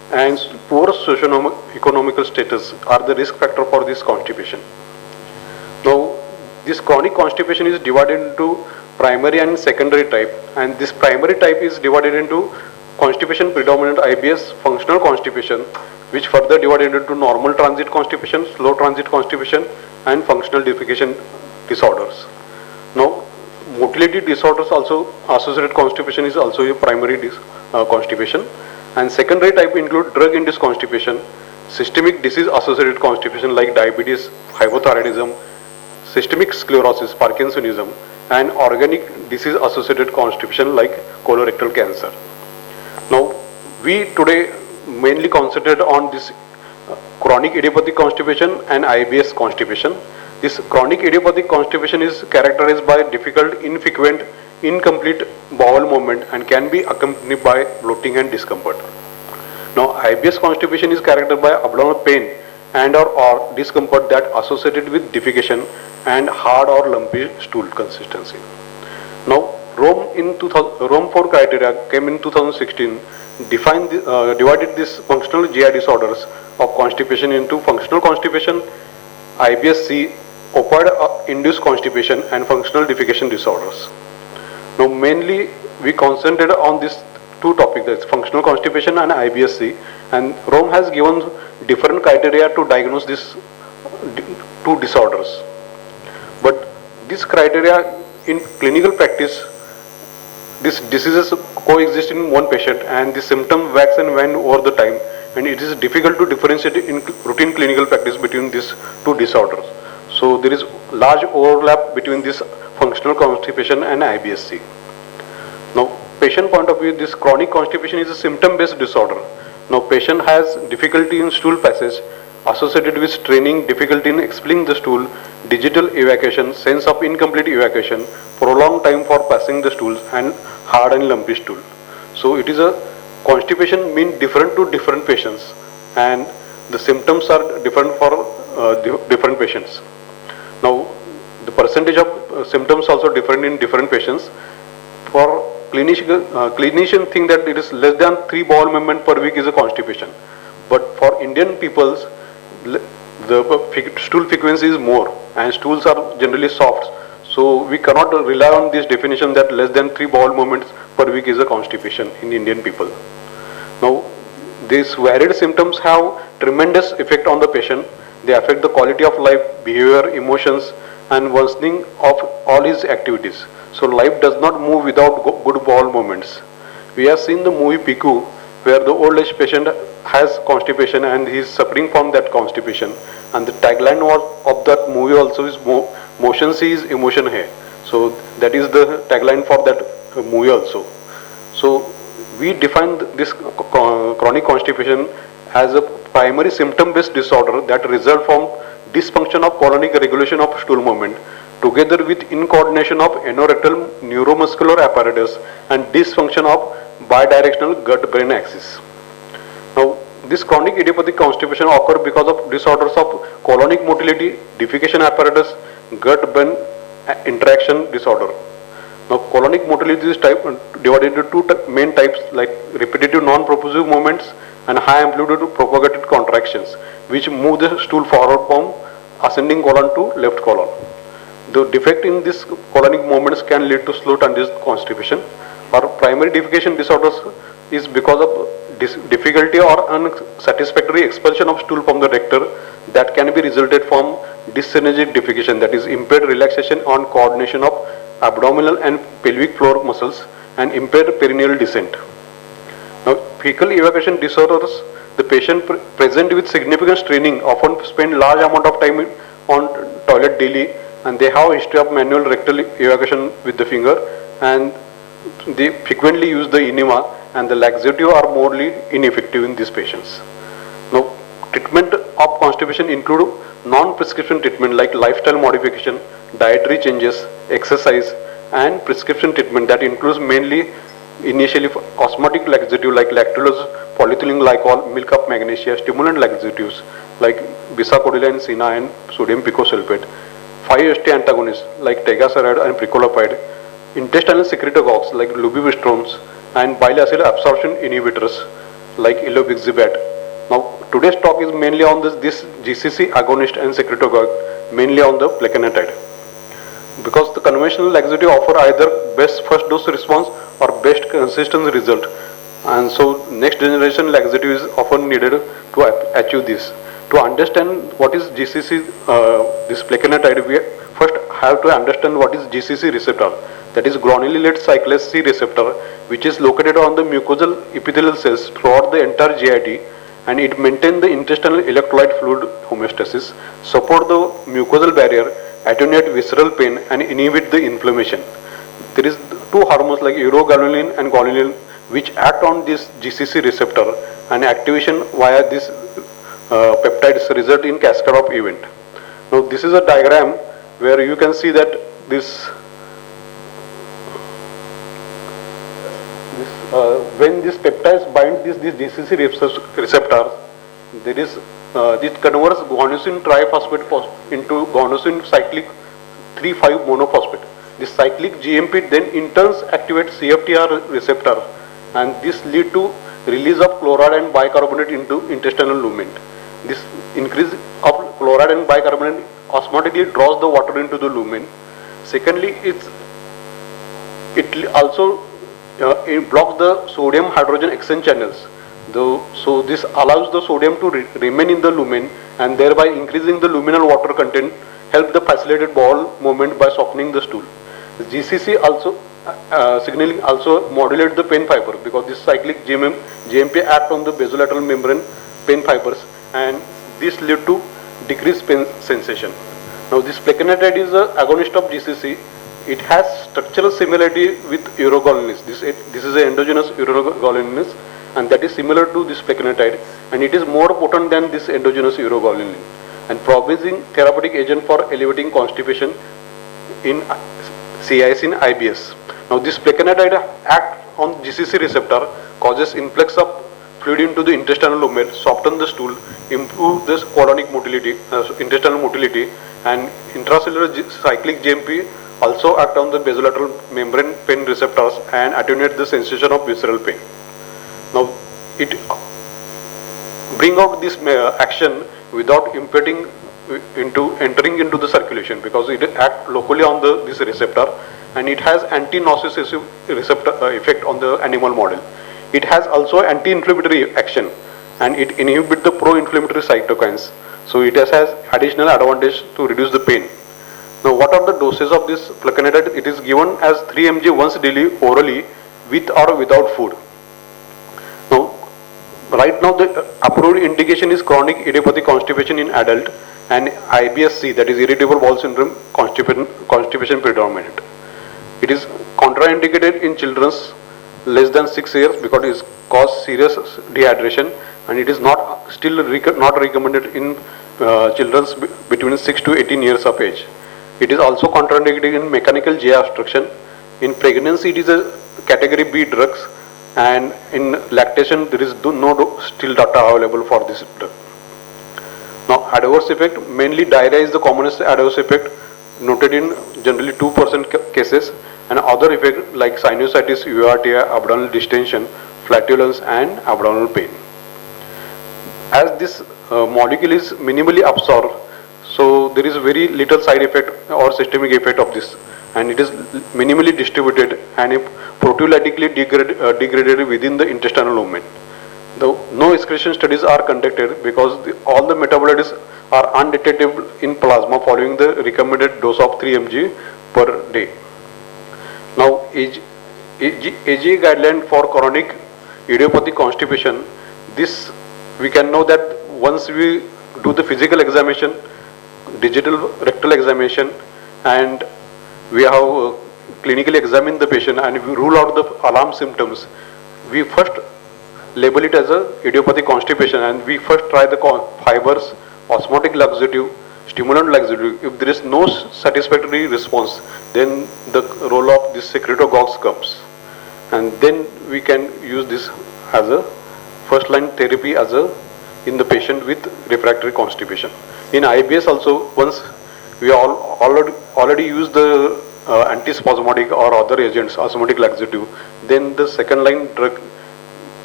and poor socio-economical status are the risk factor for this constipation. Now, this chronic constipation is divided into primary and secondary type, and this primary type is divided into constipation predominant IBS, functional constipation, which further divided into normal transit constipation, slow transit constipation, and functional defecation disorders. Now, motility disorders also associated constipation is also a primary constipation, and secondary type include drug-induced constipation, systemic disease associated constipation like diabetes, hypothyroidism, systemic sclerosis, Parkinsonism, and organic disease associated constipation like colorectal cancer. Now, we today mainly concentrate on this chronic idiopathic constipation and IBS constipation. This chronic idiopathic constipation is characterized by difficult, infrequent, incomplete bowel movement and can be accompanied by bloating and discomfort. Now, IBS constipation is characterized by abdominal pain and or discomfort that associated with defecation and hard or lumpy stool consistency. Now, Rome 4 criteria came in 2016, divided these functional GI disorders of constipation into functional constipation, IBS-C, opioid-induced constipation, and functional defecation disorders. Now, mainly we concentrated on these two topics, that's functional constipation and IBS-C, and Rome has given different criteria to diagnose these two disorders. But this criteria in clinical practice, these diseases coexist in one patient and the symptom wax and wane over the time, and it is difficult to differentiate in routine clinical practice between these two disorders. So there is large overlap between this functional constipation and IBS-C. Now, patient point of view, this chronic constipation is a symptom-based disorder. Now, patient has difficulty in stool passage associated with straining, difficulty in expelling the stool, digital evacuation, sense of incomplete evacuation, prolonged time for passing the stools, and hard and lumpy stool. So it is a constipation mean different to different patients, and the symptoms are different for different patients. Now, the percentage of symptoms also different in different patients. For clinician think that it is less than 3 bowel movement per week is a constipation, but for Indian peoples, the stool frequency is more and stools are generally soft. So we cannot rely on this definition that less than 3 bowel movements per week is a constipation in Indian people. Now, these varied symptoms have tremendous effect on the patient. They affect the quality of life, behavior, emotions, and worsening of all his activities. So life does not move without good bowel movements. We have seen the movie Piku, where the old age patient has constipation and he is suffering from that constipation. And the tagline of that movie also is motion se is emotion hai. So that is the tagline for that movie also. So we define this chronic constipation as a primary symptom-based disorder that results from dysfunction of colonic regulation of stool movement, together with incoordination of anorectal neuromuscular apparatus and dysfunction of bidirectional gut-brain axis. Now, this chronic idiopathic constipation occurs because of disorders of colonic motility, defecation apparatus, gut-brain interaction disorder. Now, colonic motility is divided into two main types, like repetitive non-propulsive movements and high amplitude propagated contractions, which move the stool forward from ascending colon to left colon. The defect in these colonic movements can lead to slow transit constipation, or primary defecation disorders is because of difficulty or unsatisfactory expulsion of stool from the rector that can be resulted from dyssynergic defecation, that is impaired relaxation on coordination of abdominal and pelvic floor muscles and impaired perineal descent. Now, fecal evacuation disorders, the patient present with significant straining often spend large amount of time on toilet daily, and they have a history of manual rectal evacuation with the finger, and they frequently use the enema, and the laxative are morely ineffective in these patients. Now, treatment of constipation include non-prescription treatment like lifestyle modification, dietary changes, exercise, and prescription treatment that includes mainly initially osmotic laxative like lactulose, polyethylene glycol, milk of magnesia, stimulant laxatives like bisacodyl sina and sodium picosulfate, 5-HT antagonists like tegaseride and precolopide, intestinal secretagogues like lubiprostone and bile acid absorption inhibitors, like Ilobixibet. Now, today's talk is mainly on this GCC agonist and secretagogue, mainly on the plecanatide. Because the conventional laxative offer either best first dose response or best consistent result. And so next generation laxative is often needed to achieve this. To understand what is GCC, this plecanatide, we first have to understand what is GCC receptor. That is granulate cyclase C receptor, which is located on the mucosal epithelial cells throughout the entire GIT, and it maintains the intestinal electrolyte fluid homeostasis, support the mucosal barrier, attenuate visceral pain, and inhibit the inflammation. There is two hormones like uroguanilin and guanilin which act on this GCC receptor, and activation via this peptides result in cascade of event. Now this is a diagram where you can see that when these peptides bind this GCC receptor, there is this converts guanosine triphosphate into guanosine cyclic 3,5 monophosphate. This cyclic GMP then in turn activates CFTR receptor, and this lead to release of chloride and bicarbonate into intestinal lumen. This increase of chloride and bicarbonate osmotically draws the water into the lumen. Secondly, it also it blocks the sodium hydrogen exchange channels. So this allows the sodium to remain in the lumen, and thereby increasing the luminal water content, help the facilitated bowel movement by softening the stool. The GCC also signaling also modulate the pain fiber, because this cyclic GMP act on the basolateral membrane pain fibers, and this lead to decreased pain sensation. Now this plecanatide is an agonist of GCC. It has structural similarity with uroguanilin. This is an endogenous uroguanilin, and that is similar to this plecanatide, and it is more potent than this endogenous uroguanilin, and promising therapeutic agent for elevating constipation in CIS in IBS. Now this plecanatide act on GCC receptor, causes influx of fluid into the intestinal lumen, soften the stool, improve this colonic motility, intestinal motility, and intracellular cyclic GMP also act on the basolateral membrane pain receptors and attenuate the sensation of visceral pain. Now it bring out this action without impeding entering into the circulation, because it act locally on this receptor, and it has anti-nociceptive receptor effect on the animal model. It has also anti-inflammatory action, and it inhibits the pro-inflammatory cytokines. So it has additional advantage to reduce the pain. Now what are the doses of this plecanatide? It is given as 3 mg once daily orally with or without food. Now right now the approved indication is chronic idiopathic constipation in adult and IBS-C, that is irritable bowel syndrome, constipation predominant. It is contraindicated in children less than 6 years because it causes serious dehydration, and it is not recommended in children between 6 to 18 years of age. It is also contraindicated in mechanical GI obstruction. In pregnancy, it is a category B drugs, and in lactation, there is no still data available for this drug. Now, adverse effect, mainly diarrhea is the commonest adverse effect, noted in generally 2% cases, and other effects like sinusitis, URTI, abdominal distension, flatulence, and abdominal pain. As this molecule is minimally absorbed, so there is very little side effect or systemic effect of this, and it is minimally distributed and proteolytically degraded within the intestinal lumen. No excretion studies are conducted because all the metabolites are undetectable in plasma following the recommended dose of 3 mg per day. Now, AGA guideline for chronic idiopathic constipation, this we can know that once we do the physical examination, digital rectal examination, and we have clinically examined the patient and we rule out the alarm symptoms, we first label it as a idiopathic constipation, and we first try the fibers, osmotic laxative, stimulant laxative. If there is no satisfactory response, then the role of this secretagogues comes, and then we can use this as a first line therapy in the patient with refractory constipation. In IBS also, once we already use the antispasmodic or other agents, osmotic laxative, then the second line drug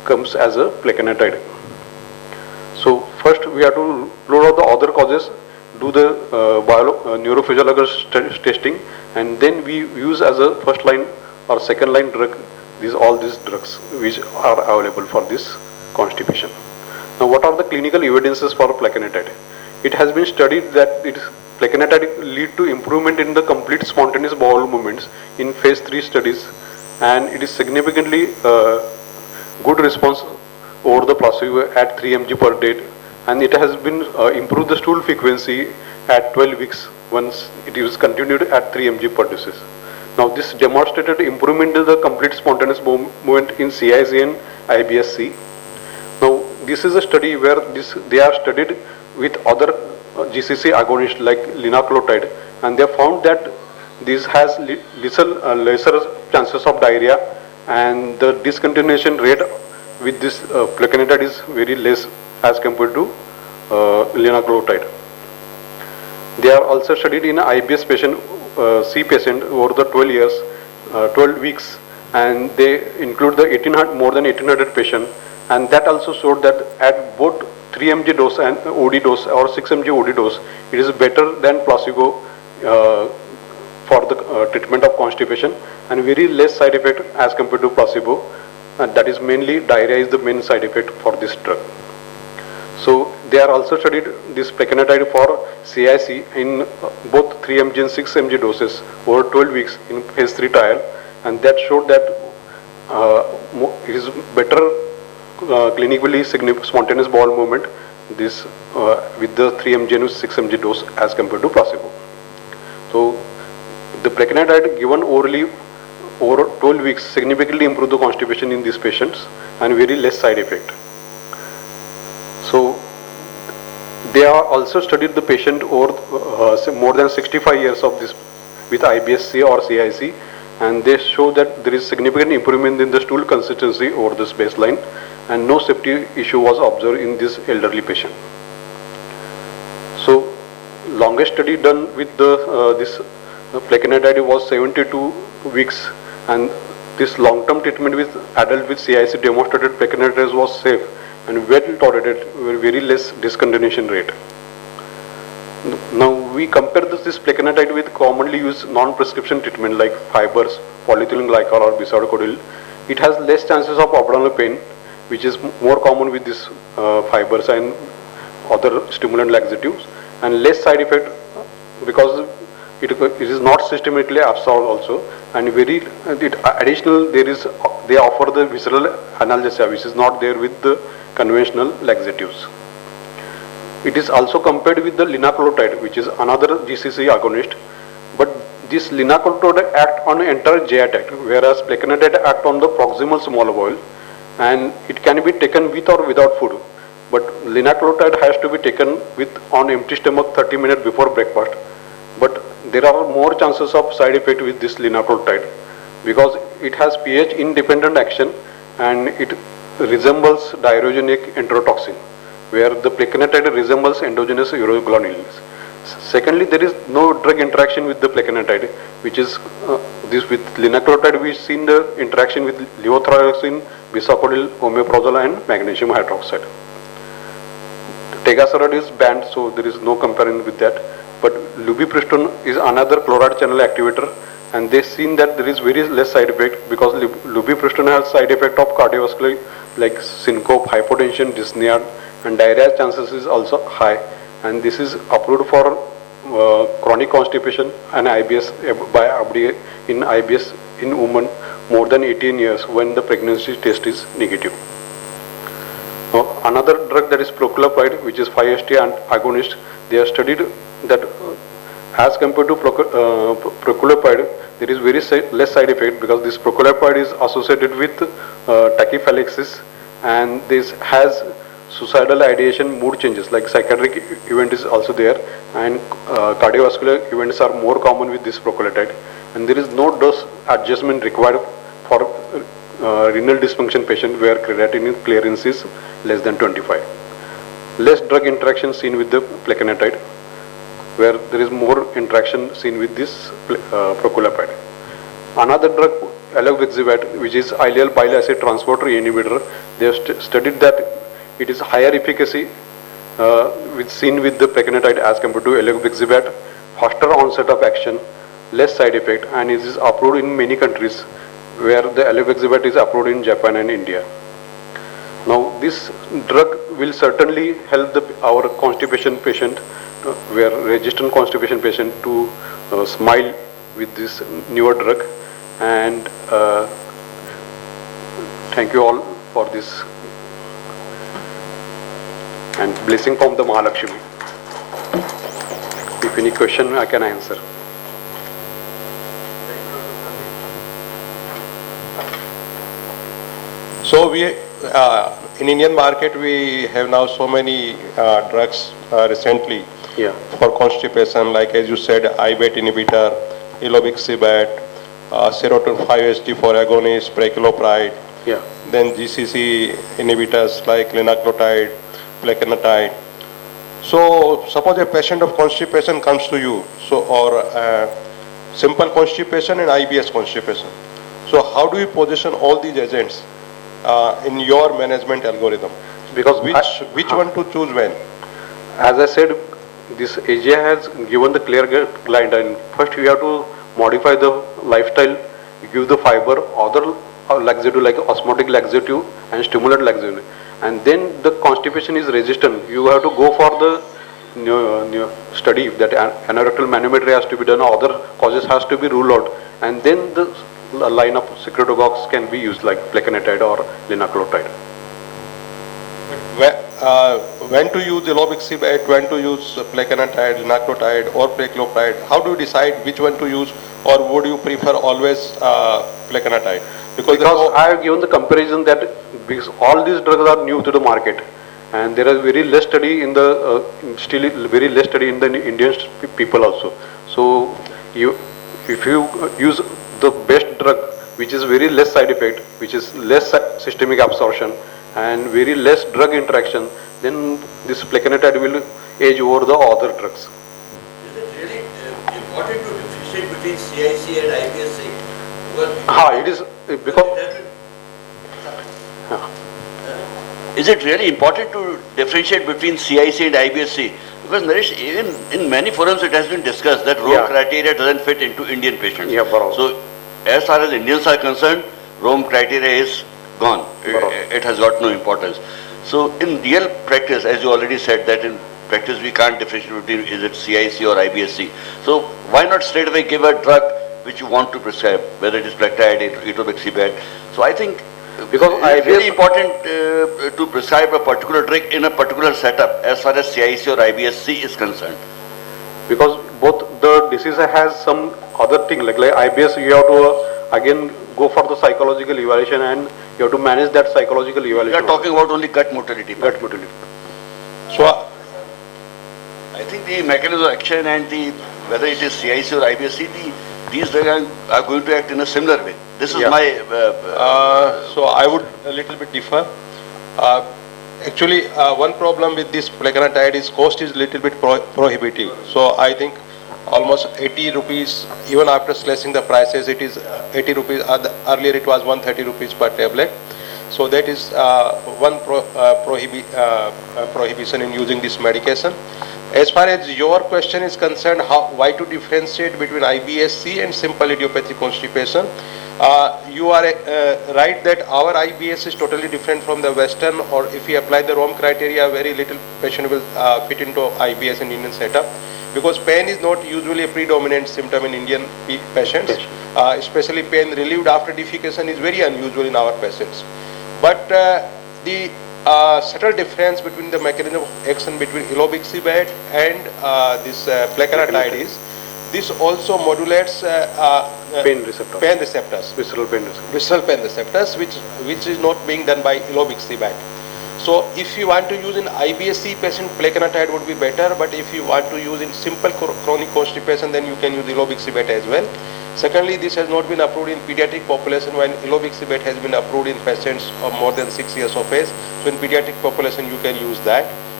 comes as a plecanatide. So first we have to rule out the other causes, do the neurophysiological testing, and then we use as a first line or second line drug all these drugs which are available for this constipation. Now what are the clinical evidences for plecanatide? It has been studied that plecanatide lead to improvement in the complete spontaneous bowel movements in phase 3 studies, and it is significantly good response over the placebo at 3 mg per day, and it has been improved the stool frequency at 12 weeks once it is continued at 3 mg per doses. Now this demonstrated improvement in the complete spontaneous movement in CIC and IBS-C. Now this is a study where they are studied with other GCC agonists like linaclotide, and they found that this has lesser chances of diarrhea, and the discontinuation rate with this plecanatide is very less as compared to linaclotide. They are also studied in IBS patient, C patient over the 12 weeks, and they include the more than 1800 patients, and that also showed that at both 3 mg dose and OD dose or 6 mg OD dose, it is better than placebo for the treatment of constipation, and very less side effect as compared to placebo, and that is mainly diarrhea is the main side effect for this drug. So they are also studied this plecanatide for CIC in both 3 mg and 6 mg doses over 12 weeks in phase 3 trial, and that showed that it is better clinically spontaneous bowel movement this with the 3 mg and 6 mg dose as compared to placebo. So the plecanatide given orally over 12 weeks significantly improved the constipation in these patients and very less side effect. So they are also studied the patient over more than 65 years of this with IBS-C or CIC, and they show that there is significant improvement in the stool consistency over this baseline, and no safety issue was observed in this elderly patient. So longest study done with this plecanatide was 72 weeks, and this long-term treatment with adult with CIC demonstrated plecanatide was safe and well tolerated with very less discontinuation rate. Now we compare this plecanatide with commonly used non-prescription treatment like fibers, polyethylene glycol or bisacodyl. It has less chances of abdominal pain, which is more common with these fibers and other stimulant laxatives, and less side effect because it is not systemically absorbed also, and very additional they offer the visceral analgesia, which is not there with the conventional laxatives. It is also compared with the linaclotide, which is another GCC agonist, but this linaclotide act on the entire GI tract, whereas plecanatide act on the proximal small bowel, and it can be taken with or without food. But linaclotide has to be taken on empty stomach 30 minutes before breakfast. But there are more chances of side effect with this linaclotide because it has pH independent action and it resembles diurogenic enterotoxin, where the plecanatide resembles endogenous uroguanil. Secondly, there is no drug interaction with the plecanatide, which is this with linaclotide. We've seen the interaction with levothyroxine, bisacodyl, omeprazole, and magnesium hydroxide. Tegaserad is banned, so there is no comparison with that. But lubiprostone is another chloride channel activator, and they've seen that there is very less side effect because lubiprostone has side effect of cardiovascular like syncope, hypotension, dyspnea, and diarrhea chances is also high. And this is approved for chronic constipation and IBS by FDA in IBS in women more than 18 years when the pregnancy test is negative. Another drug that is proculapide, which is 5-HT agonist, they have studied that as compared to proculapide, there is very less side effect because this proculapide is associated with tachyphylaxis, and this has suicidal ideation, mood changes like psychiatric event is also there, and cardiovascular events are more common with this proculapide, and there is no dose adjustment required for renal dysfunction patient where creatinine clearance is less than 25. Less drug interaction seen with the plecanatide, where there is more interaction seen with this proculapide. another drug, Eloxazibat, which is ileal bile acid transporter inhibitor, they have studied that it is higher efficacy with seen with the plecanatide as compared to Eloxazibat, faster onset of action, less side effect, and it is approved in many countries where the Eloxazibat is approved in Japan and India. Now, this drug will certainly help our constipation patient, where resistant constipation patient to smile with this newer drug. And thank you all for this, and blessing from the Mahalakshmi. If any question, I can answer. So we, in Indian market, we have now so many drugs recently Yeah. for constipation, like as you said, IBAT inhibitor, Eloxazibat, serotonin 5-HT4 agonist, Preclopride, Yeah. then GCC inhibitors like linaclotide, plecanatide. So suppose a patient of constipation comes to you, so or simple constipation and IBS constipation. So how do you position all these agents in your management algorithm? Because which one to choose when? As I said, this AGI has given the clear guideline. First, you have to modify the lifestyle, give the fiber, other laxative like osmotic laxative and stimulant laxative. And then the constipation is resistant. You have to go for the study that anorectal manometry has to be done, other causes has to be ruled out. And then the line of secretagogues can be used like plecanatide or linaclotide. When to use Eloxazibat, when to use plecanatide, linaclotide or Preclopride? How do you decide which one to use, or would you prefer always plecanatide? Because I have given the comparison that because all these drugs are new to the market, and there is very less study in the still very less study in the Indian people also. So if you use the best drug, which is very less side effect, which is less systemic absorption and very less drug interaction, then this plecanatide will edge over the other drugs. Is it really important to differentiate between CIC and IBS-C? It is because. Is it really important to differentiate between CIC and IBS-C? Because Naresh, even in many forums it has been discussed that Rome criteria doesn't fit into Indian patients. Yeah, so as far as Indians are concerned, Rome criteria is gone. It has got no importance. So in real practice, as you already said, that in practice we can't differentiate between is it CIC or IBS-C. So why not straight away give a drug which you want to prescribe, whether it is Plectide, Eloxazibat. So I think because it's really important to prescribe a particular drug in a particular setup as far as CIC or IBS-C is concerned. Because both the disease has some other thing like IBS, you have to again go for the psychological evaluation and you have to manage that psychological evaluation. We are talking about only gut motility. Gut motility. So I think the mechanism of action and whether it is CIC or IBS-C, these drugs are going to act in a similar way. This is my... so I would a little bit differ. Actually, one problem with this plecanatide is cost is little bit prohibitive. So I think almost 80 rupees, even after slashing the prices, it is 80 rupees. Earlier it was 130 rupees per tablet. So that is one prohibition in using this medication. As far as your question is concerned, why to differentiate between IBS-C and simple idiopathic constipation? You are right that our IBS is totally different from the Western, or if we apply the Rome criteria, very little patient will fit into IBS in Indian setup, because pain is not usually a predominant symptom in Indian patients. Especially pain relieved after defecation is very unusual in our patients. But the subtle difference between the mechanism of action between Eloxazibat and this plecanatide is this also modulates pain receptors, visceral pain receptors, which is not being done by Eloxazibat. So if you want to use in IBS-C patient, plecanatide would be better, but if you want to use in simple chronic constipation, then you can use Eloxazibat as well. Secondly, this has not been approved in pediatric population, when Eloxazibat has been approved in patients of more than 6 years of age. So in pediatric population, you can use that.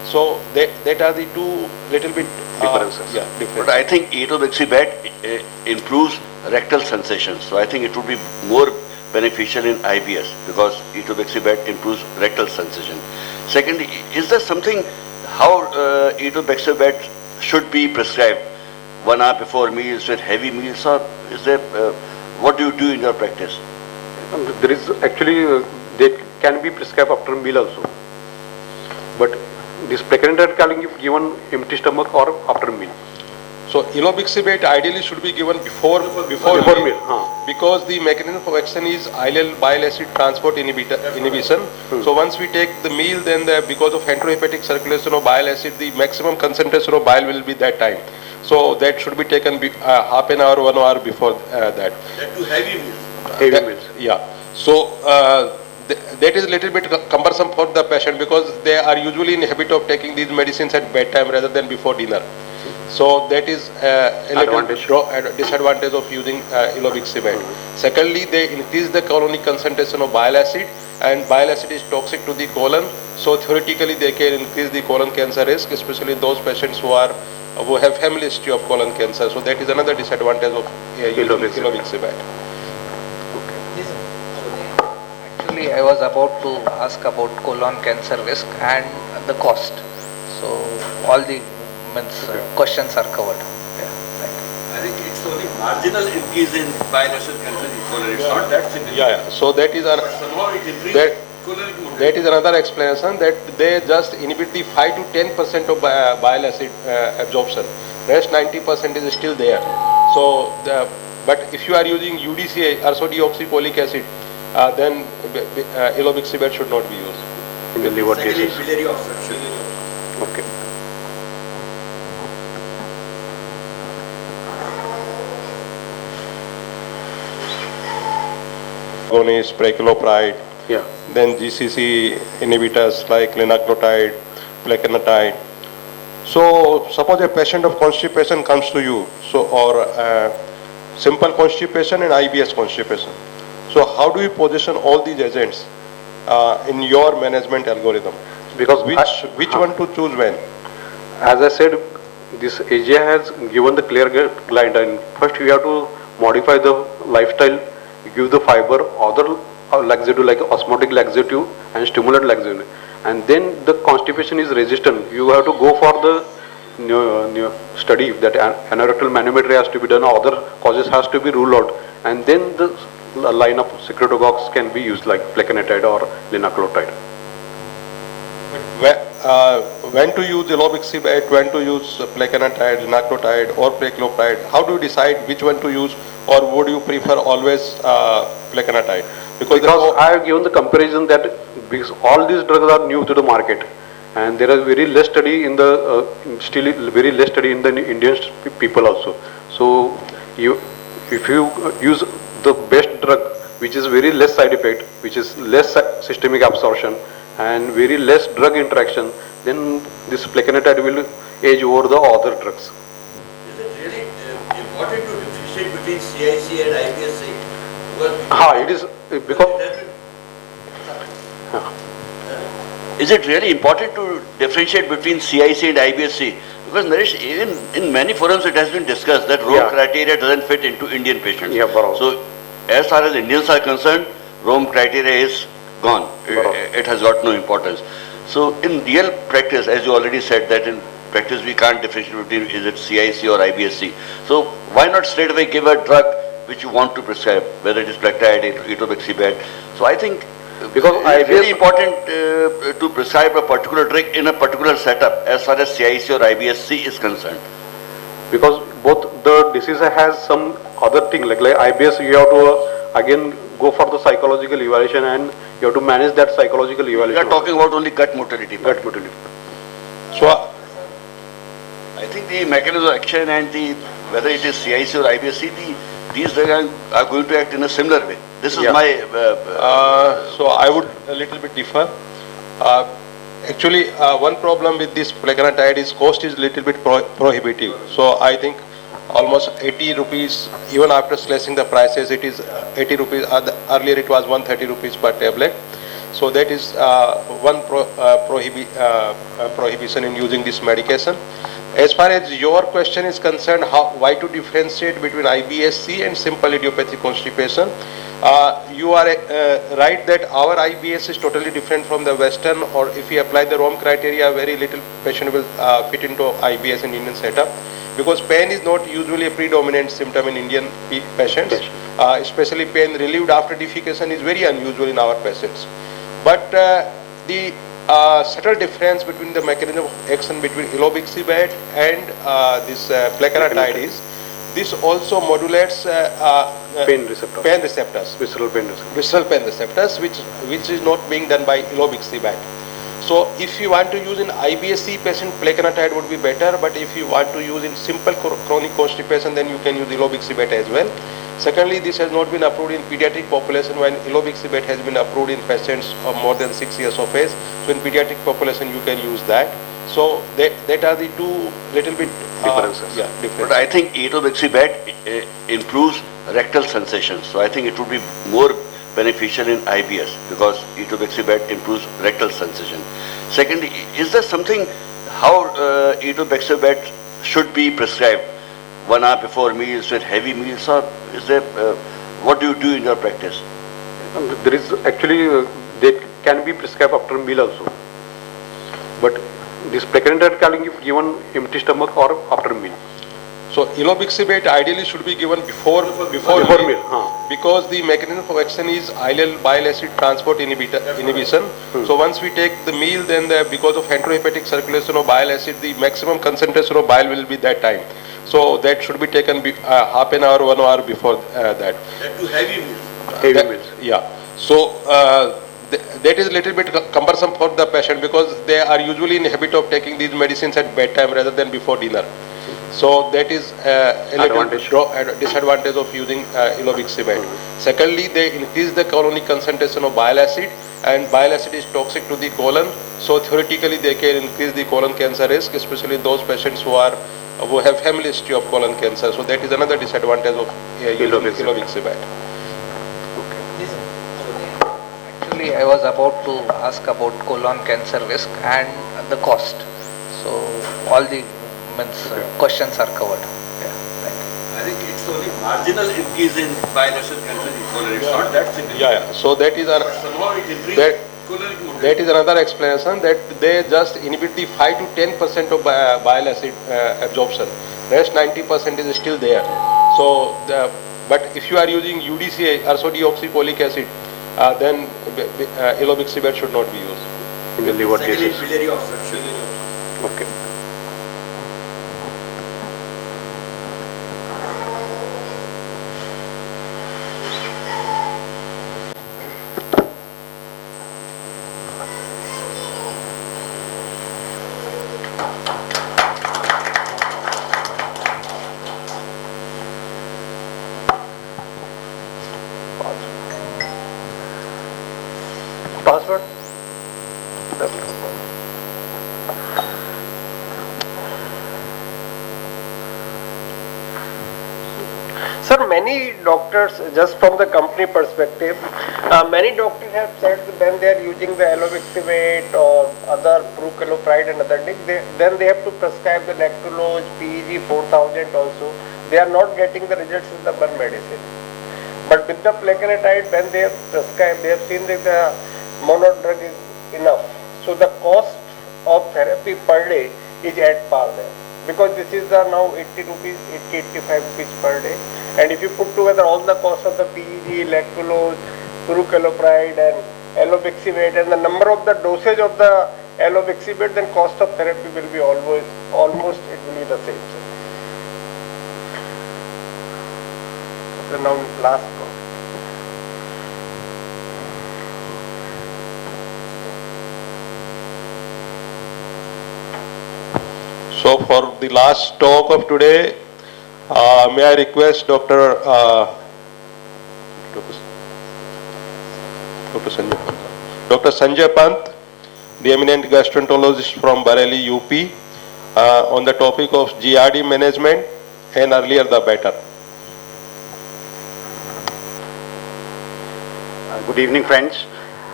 So that are the two little bit Differences. Yeah, But difference. I think etobexibat improves rectal sensation. So I think it would be more beneficial in IBS because etobexibat improves rectal sensation. Secondly, is there something how etobexibat should be prescribed 1 hour before meals with heavy meals, or is there what do you do in your practice? There is actually, they can be prescribed after meal also. But this plecannatide can be given empty stomach or after meal. So elobixibate ideally should be given before meal, because the mechanism of action is ileal bile acid transport inhibition. So once we take the meal, then because of enterohepatic circulation of bile acid, the maximum concentration of bile will be that time. So that should be taken half an hour, 1 hour before that. That too heavy meals. Heavy meals. Yeah. So that is a little bit cumbersome for the patient because they are usually in the habit of taking these medicines at bedtime rather than before dinner. So that is a little disadvantage of using elobixibate. Secondly, they increase the colonic concentration of bile acid, and bile acid is toxic to the colon. So theoretically, they can increase the colon cancer risk, especially those patients who have family history of colon cancer. So that is another disadvantage of using elobixibate. Actually, I was about to ask about colon cancer risk and the cost. So all the questions are covered. Yeah, thank you. I think it's only marginal increase in bile acid content in colon. It's not that significant. Yeah. So that is Somehow it increases colonic mortality. that is another explanation, that they just inhibit the 5 to 10% of bile acid absorption. Rest 90% is still there. So, but if you are using UDCA, ursodeoxycholic acid, then elobixibate should not be used. In the liver cases. Biliary obstruction. Okay. Agonist, preclopride, Yeah. then GCC inhibitors like linaclotide, plecannatide. So suppose a patient of constipation comes to you, or simple constipation and IBS constipation. So how do you position all these agents in your management algorithm? Because Which one to choose when? As I said, this AGI has given the clear guideline. First, you have to modify the lifestyle, give the fiber, other laxative like osmotic laxative and stimulant laxative. And then the constipation is resistant. You have to go for the new study that anorectal manometry has to be done, other causes has to be ruled out. And then the line of secretagogues can be used like plecannatide or linaclotide. When to use elobixibate, when to use plecannatide, linaclotide or preclopride? How do you decide which one to use, or would you prefer always plecannatide? Because I have given the comparison that because all these drugs are new to the market, and there is very less study in the still very less study in the Indian people also. So if you use the best drug, which is very less side effect, which is less systemic absorption and very less drug interaction, then this plecannatide will edge over the other drugs. Is it really important to differentiate between CIC and IBS-C? It is because. Is it really important to differentiate between CIC and IBS-C? Because Naresh, even in many forums it has been discussed that Rome criteria doesn't fit into Indian patients. Yeah, so as far as Indians are concerned, Rome criteria is gone. It has got no importance. So in real practice, as you already said, that in practice we can't differentiate between is it CIC or IBS-C. So why not straight away give a drug which you want to prescribe, whether it is plectide, etobexibat. So I think because it's really important to prescribe a particular drug in a particular setup as far as CIC or IBS-C is concerned. Because both the disease has some other thing like IBS, you have to again go for the psychological evaluation and you have to manage that psychological evaluation. We are talking about only gut motility. Gut motility. So I think the mechanism of action and whether it is CIC or IBS-C, these drugs are going to act in a similar way. This is my... so I would a little bit differ. Actually, one problem with this plecannatide is cost is little bit prohibitive. So I think almost 80 rupees, even after slashing the prices, it is 80 rupees. Earlier it was 130 rupees per tablet. So that is one prohibition in using this medication. As far as your question is concerned, why to differentiate between IBS-C and simple idiopathic constipation, you are right that our IBS is totally different from the Western, or if we apply the Rome criteria, very little patient will fit into IBS in Indian setup, because pain is not usually a predominant symptom in Indian patients. Especially pain relieved after defecation is very unusual in our patients. But the subtle difference between the mechanism of action between elobixibat and this plecanatide is this also modulates Pain receptors. pain receptors, Visceral pain receptors. visceral pain receptors, which is not being done by elobixibat. So if you want to use in IBS-C patient, plecanatide would be better, but if you want to use in simple chronic constipation, then you can use elobixibat as well. Secondly, this has not been approved in pediatric population, when elobixibat has been approved in patients of more than 6 years of age. So in pediatric population, you can use that. So that are the two little bit Differences. Yeah, differences. But I think etobixibat improves rectal sensation. So I think it would be more beneficial in IBS because etobixibat improves rectal sensation. Secondly, is there something how etobixibat should be prescribed? 1 hour before meals with heavy meals, or is there? What do you do in your practice? There is actually, they can be prescribed after meal also. But this plecanatide can be given empty stomach or after meal. So elobixibat ideally should be given before meal. Because the mechanism of action is ileal bile acid transport inhibition. So once we take the meal, then because of enterohepatic circulation of bile acid, the maximum concentration of bile will be that time. So that should be taken half an hour, 1 hour before that. That too heavy meals. Heavy meals. Yeah. So that is a little bit cumbersome for the patient because they are usually in the habit of taking these medicines at bedtime rather than before dinner. So that is a little disadvantage of using elobixibat. Secondly, they increase the colonic concentration of bile acid, and bile acid is toxic to the colon. So theoretically, they can increase the colon cancer risk, especially those patients who have family history of colon cancer. So that is another disadvantage of using elobixibat. Actually, I was about to ask about colon cancer risk and the cost. So all the questions are covered. Yeah, thank you. I think it's only marginal increase in bile acid content in colon. It's not that significant. Yeah. So that is that is another explanation, that they just inhibit the 5 to 10% of bile acid absorption. Rest 90% is still there. So, but if you are using UDCA, ursodeoxycholic acid, then elobixibat should not be used. In the liver cases. Biliary obstruction. Okay. Password? Sir, many doctors, just from the company perspective, many doctors have said that when they are using the elobixibat or other prucalopride and other things, then they have to prescribe the lactulose, PEG 4000 also. They are not getting the results in the one medicine. But with the plecanatide, when they have prescribed, they have seen that the mono drug is enough. So the cost of therapy per day is at par there. Because this is now 80 rupees, 80-85 rupees per day. And if you put together all the costs of the PEG, lactulose, prucalopride and elobixibat and the number of the dosage of the elobixibat, then cost of therapy will be almost it will be the same. So now last call. So for the last talk of today, may I request Dr. Sanjay Pant, the eminent gastroenterologist from Bareilly, UP, on the topic of GRD management, and earlier the better. Good evening, friends.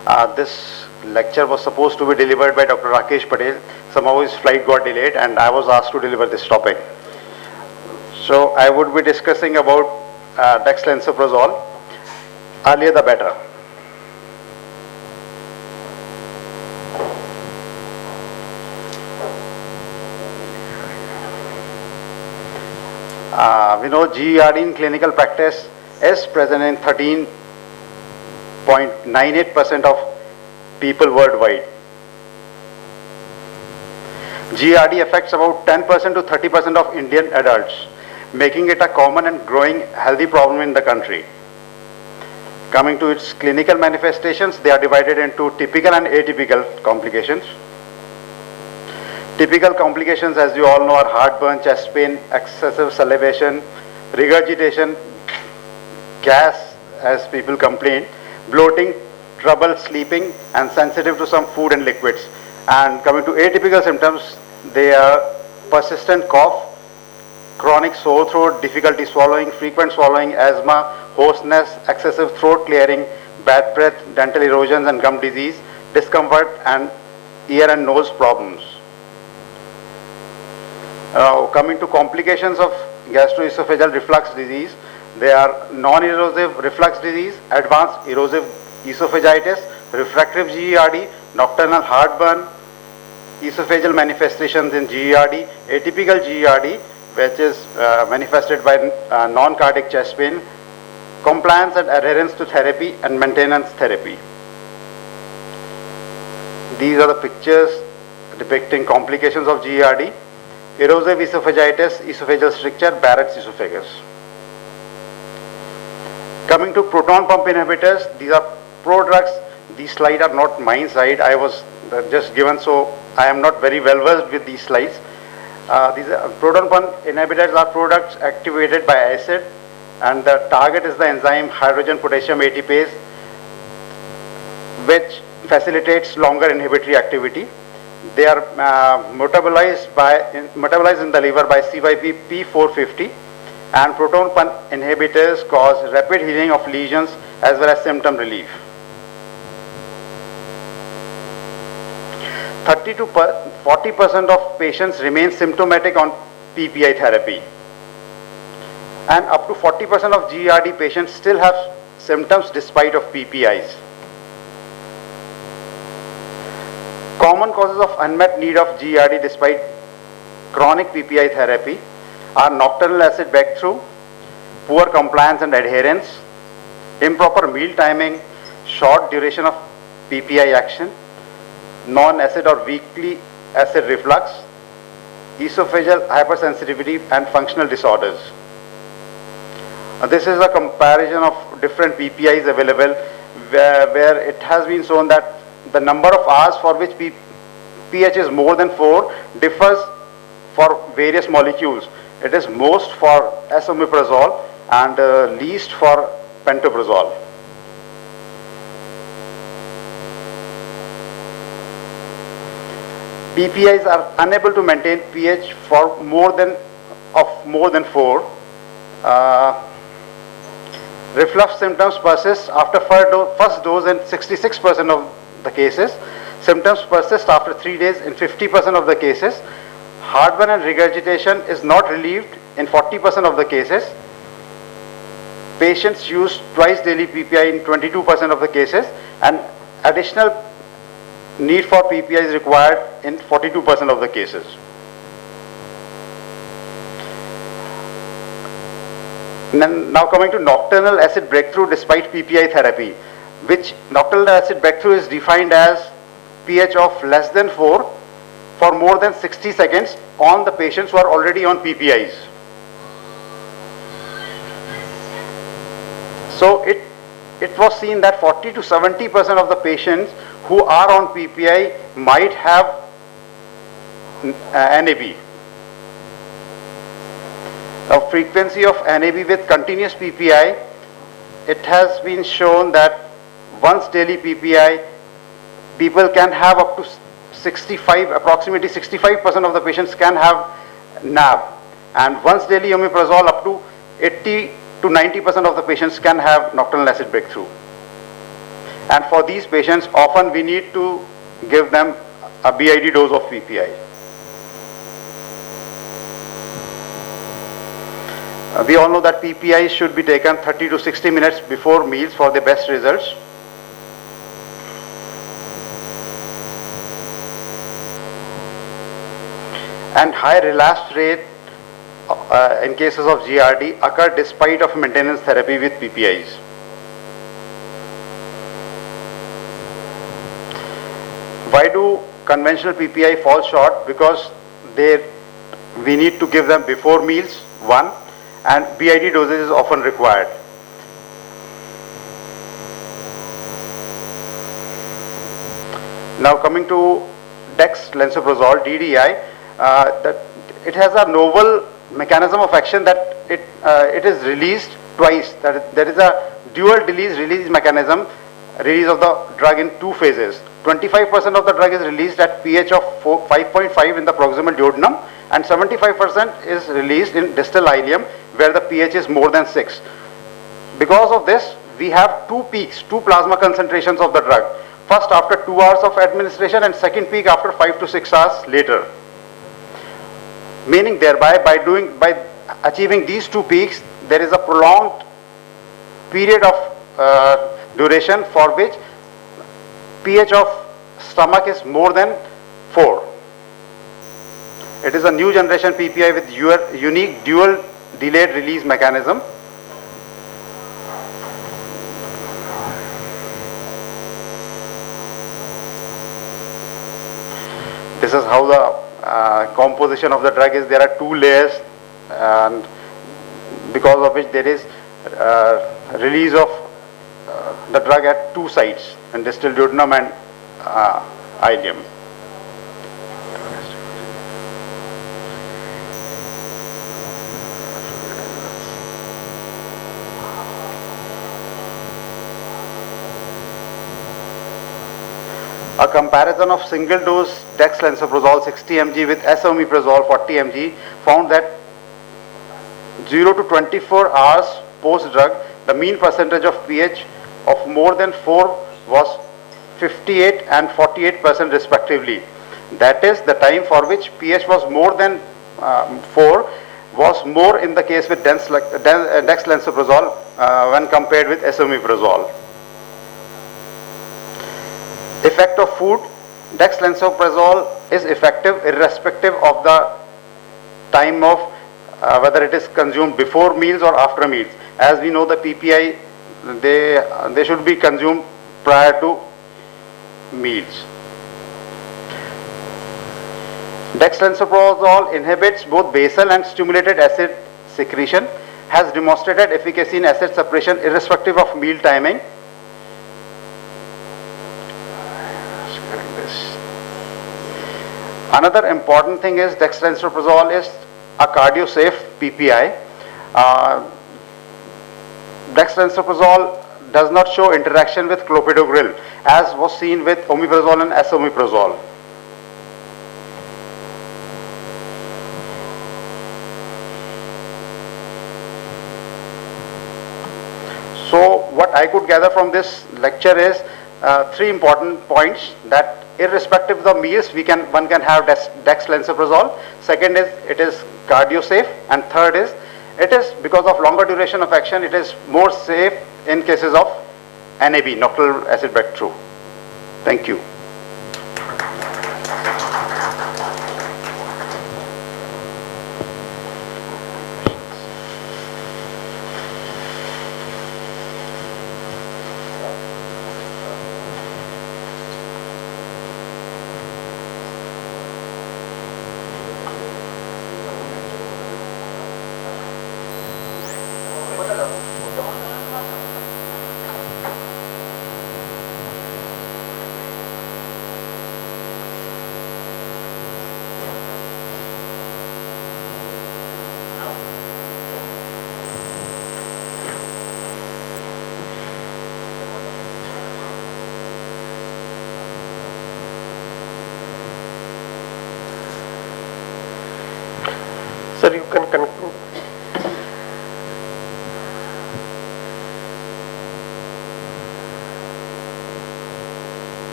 This lecture was supposed to be delivered by Dr. Rakesh Patel. Somehow his flight got delayed and I was asked to deliver this topic. So I would be discussing about dexlansoprazole, earlier the better. We know GERD in clinical practice is present in 13.98% of people worldwide. GERD affects about 10% to 30% of Indian adults, making it a common and growing healthy problem in the country. Coming to its clinical manifestations, they are divided into typical and atypical complications. Typical complications, as you all know, are heartburn, chest pain, excessive salivation, regurgitation, gas, as people complain, bloating, trouble sleeping, and sensitive to some food and liquids. And coming to atypical symptoms, they are persistent cough, chronic sore throat, difficulty swallowing, frequent swallowing, asthma, hoarseness, excessive throat clearing, bad breath, dental erosions and gum disease, discomfort, and ear and nose problems. Coming to complications of gastroesophageal reflux disease, they are non-erosive reflux disease, advanced erosive esophagitis, refractory GERD, nocturnal heartburn, esophageal manifestations in GERD, atypical GERD, which is manifested by non-cardiac chest pain, compliance and adherence to therapy, and maintenance therapy. These are the pictures depicting complications of GERD. Erosive esophagitis, esophageal stricture, Barrett's esophagus. Coming to proton pump inhibitors, these are prodrugs. These slides are not mine side. I was just given, so I am not very well versed with these slides. These proton pump inhibitors are products activated by acid, and the target is the enzyme hydrogen potassium ATPase, which facilitates longer inhibitory activity. They are metabolized in the liver by CYP-P450, and proton pump inhibitors cause rapid healing of lesions as well as symptom relief. 30 to 40% of patients remain symptomatic on PPI therapy, and up to 40% of GERD patients still have symptoms despite of PPIs. Common causes of unmet need of GERD despite chronic PPI therapy are nocturnal acid breakthrough, poor compliance and adherence, improper meal timing, short duration of PPI action, non-acid or weakly acid reflux, esophageal hypersensitivity, and functional disorders. This is a comparison of different PPIs available where it has been shown that the number of hours for which pH is more than 4 differs for various molecules. It is most for esomeprazole and least for pantoprazole. PPIs are unable to maintain pH for more than 4. Reflux symptoms persist after first dose in 66% of the cases. Symptoms persist after 3 days in 50% of the cases. Heartburn and regurgitation is not relieved in 40% of the cases. Patients use twice daily PPI in 22% of the cases, and additional need for PPI is required in 42% of the cases. Now coming to nocturnal acid breakthrough despite PPI therapy, which nocturnal acid breakthrough is defined as pH of less than 4 for more than 60 seconds on the patients who are already on PPIs. So it was seen that 40 to 70% of the patients who are on PPI might have NAB. The frequency of NAB with continuous PPI, it has been shown that once daily PPI, people can have up to approximately 65% of the patients can have NAB, and once daily omeprazole up to 80 to 90% of the patients can have nocturnal acid breakthrough. And for these patients, often we need to give them a BID dose of PPI. We all know that PPI should be taken 30 to 60 minutes before meals for the best results. And high relapse rate in cases of GRD occur despite of maintenance therapy with PPIs. Why do conventional PPI fall short? Because we need to give them before meals, one, and BID dosage is often required. Now coming to dexlansoprazole, DDI, it has a novel mechanism of action that it is released twice. There is a dual release mechanism, release of the drug in two phases. 25% of the drug is released at pH of 5.5 in the proximal duodenum, and 75% is released in distal ileum where the pH is more than 6. Because of this, we have two peaks, two plasma concentrations of the drug. First after 2 hours of administration and second peak after 5 to 6 hours later. Meaning thereby, by achieving these two peaks, there is a prolonged period of duration for which pH of stomach is more than 4. It is a new generation PPI with unique dual delayed release mechanism. This is how the composition of the drug is. There are 2 layers, and because of which there is release of the drug at 2 sites, in distal duodenum and ileum. A comparison of single dose dexlansoprazole 60 mg with esomeprazole 40 mg found that 0 to 24 hours post drug, the mean percentage of pH of more than 4 was 58 and 48% respectively. That is, the time for which pH was more than 4 was more in the case with dexlansoprazole when compared with esomeprazole. Effect of food. Dexlansoprazole is effective irrespective of the time of whether it is consumed before meals or after meals. As we know, the PPI, they should be consumed prior to meals. Dexlansoprazole inhibits both basal and stimulated acid secretion, has demonstrated efficacy in acid suppression irrespective of meal timing. Another important thing is dexlansoprazole is a cardio-safe PPI. Dexlansoprazole does not show interaction with clopidogrel as was seen with omeprazole and esomeprazole. So what I could gather from this lecture is 3 important points: that irrespective of the meals, one can have dexlansoprazole. Second is it is cardio safe, and third is it is because of longer duration of action, it is more safe in cases of NAB, nocturnal acid breakthrough. Thank you. Sir, you can conclude.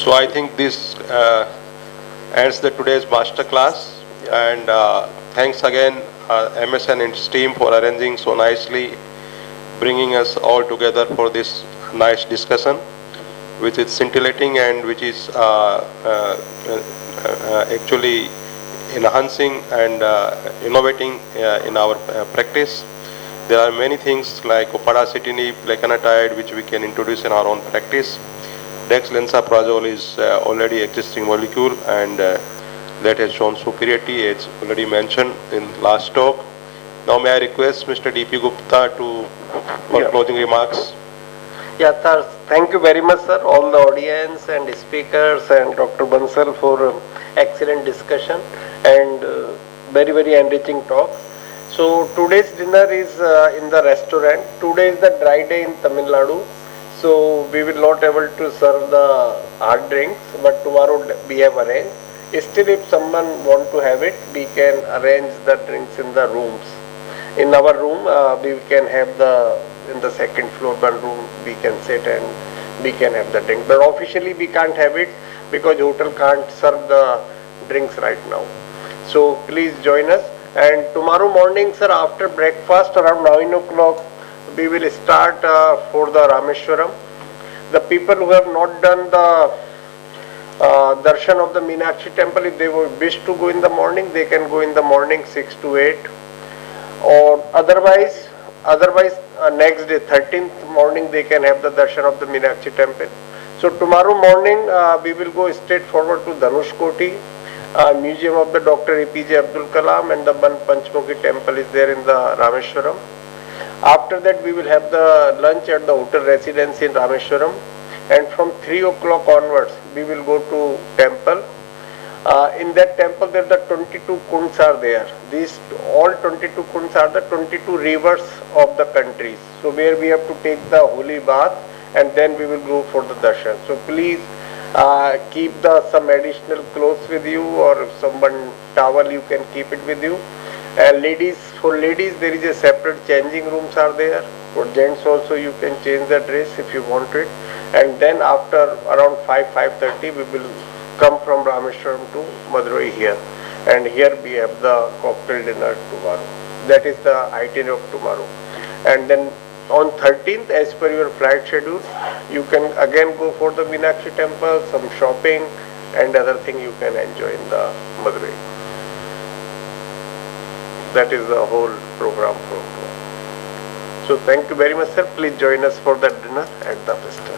So I think this ends the today's master class, and thanks again MSN and its team for arranging so nicely, bringing us all together for this nice discussion, which is scintillating and which is actually enhancing and innovating in our practice. There are many things like upadacitinib, lecanatide, which we can introduce in our own practice. Dexlansoprazole is already existing molecule, and that has shown superiority, as already mentioned in last talk. Now may I request Mr. D.P. Gupta for closing remarks. Yeah, sir. Thank you very much, sir, all the audience and speakers and Dr. Bansal for excellent discussion and very, very enriching talk. So today's dinner is in the restaurant. Today is the dry day in Tamil Nadu. So we will not able to serve the hard drinks, but tomorrow we have arranged. Still, if someone want to have it, we can arrange the drinks in the rooms. In our room, we can have in the second floor one room, we can sit and we can have the drink. But officially we can't have it because hotel can't serve the drinks right now. So please join us. And tomorrow morning, sir, after breakfast around 9 o'clock, we will start for the Rameshwaram. The people who have not done the darshan of the Meenakshi temple, if they wish to go in the morning, they can go in the morning 6 to 8. Or otherwise next day, 13th morning, they can have the darshan of the Meenakshi temple. So tomorrow morning, we will go straight forward to Dhanushkoti, Museum of the Dr. APJ Abdul Kalam, and the Ban Panchmukhi temple is there in the Rameshwaram. After that, we will have the lunch at the hotel residence in Rameshwaram, and from 3 o'clock onwards, we will go to temple. In that temple, there the 22 kunds are there. These all 22 kunds are the 22 rivers of the countries. So where we have to take the holy bath, and then we will go for the darshan. So please keep some additional clothes with you, or someone towel you can keep it with you. And for ladies there is a separate changing rooms are there. For gents also you can change the dress if you want it. And then after around 5:30 we will come from Rameshwaram to Madurai here. And here we have the cocktail dinner tomorrow. That is the itinerary of tomorrow. And then on 13th, as per your flight schedule, you can again go for the Meenakshi temple, some shopping and other thing you can enjoy in the Madurai. That is the whole program for tomorrow. So thank you very much, sir. Please join us for the dinner at the facility.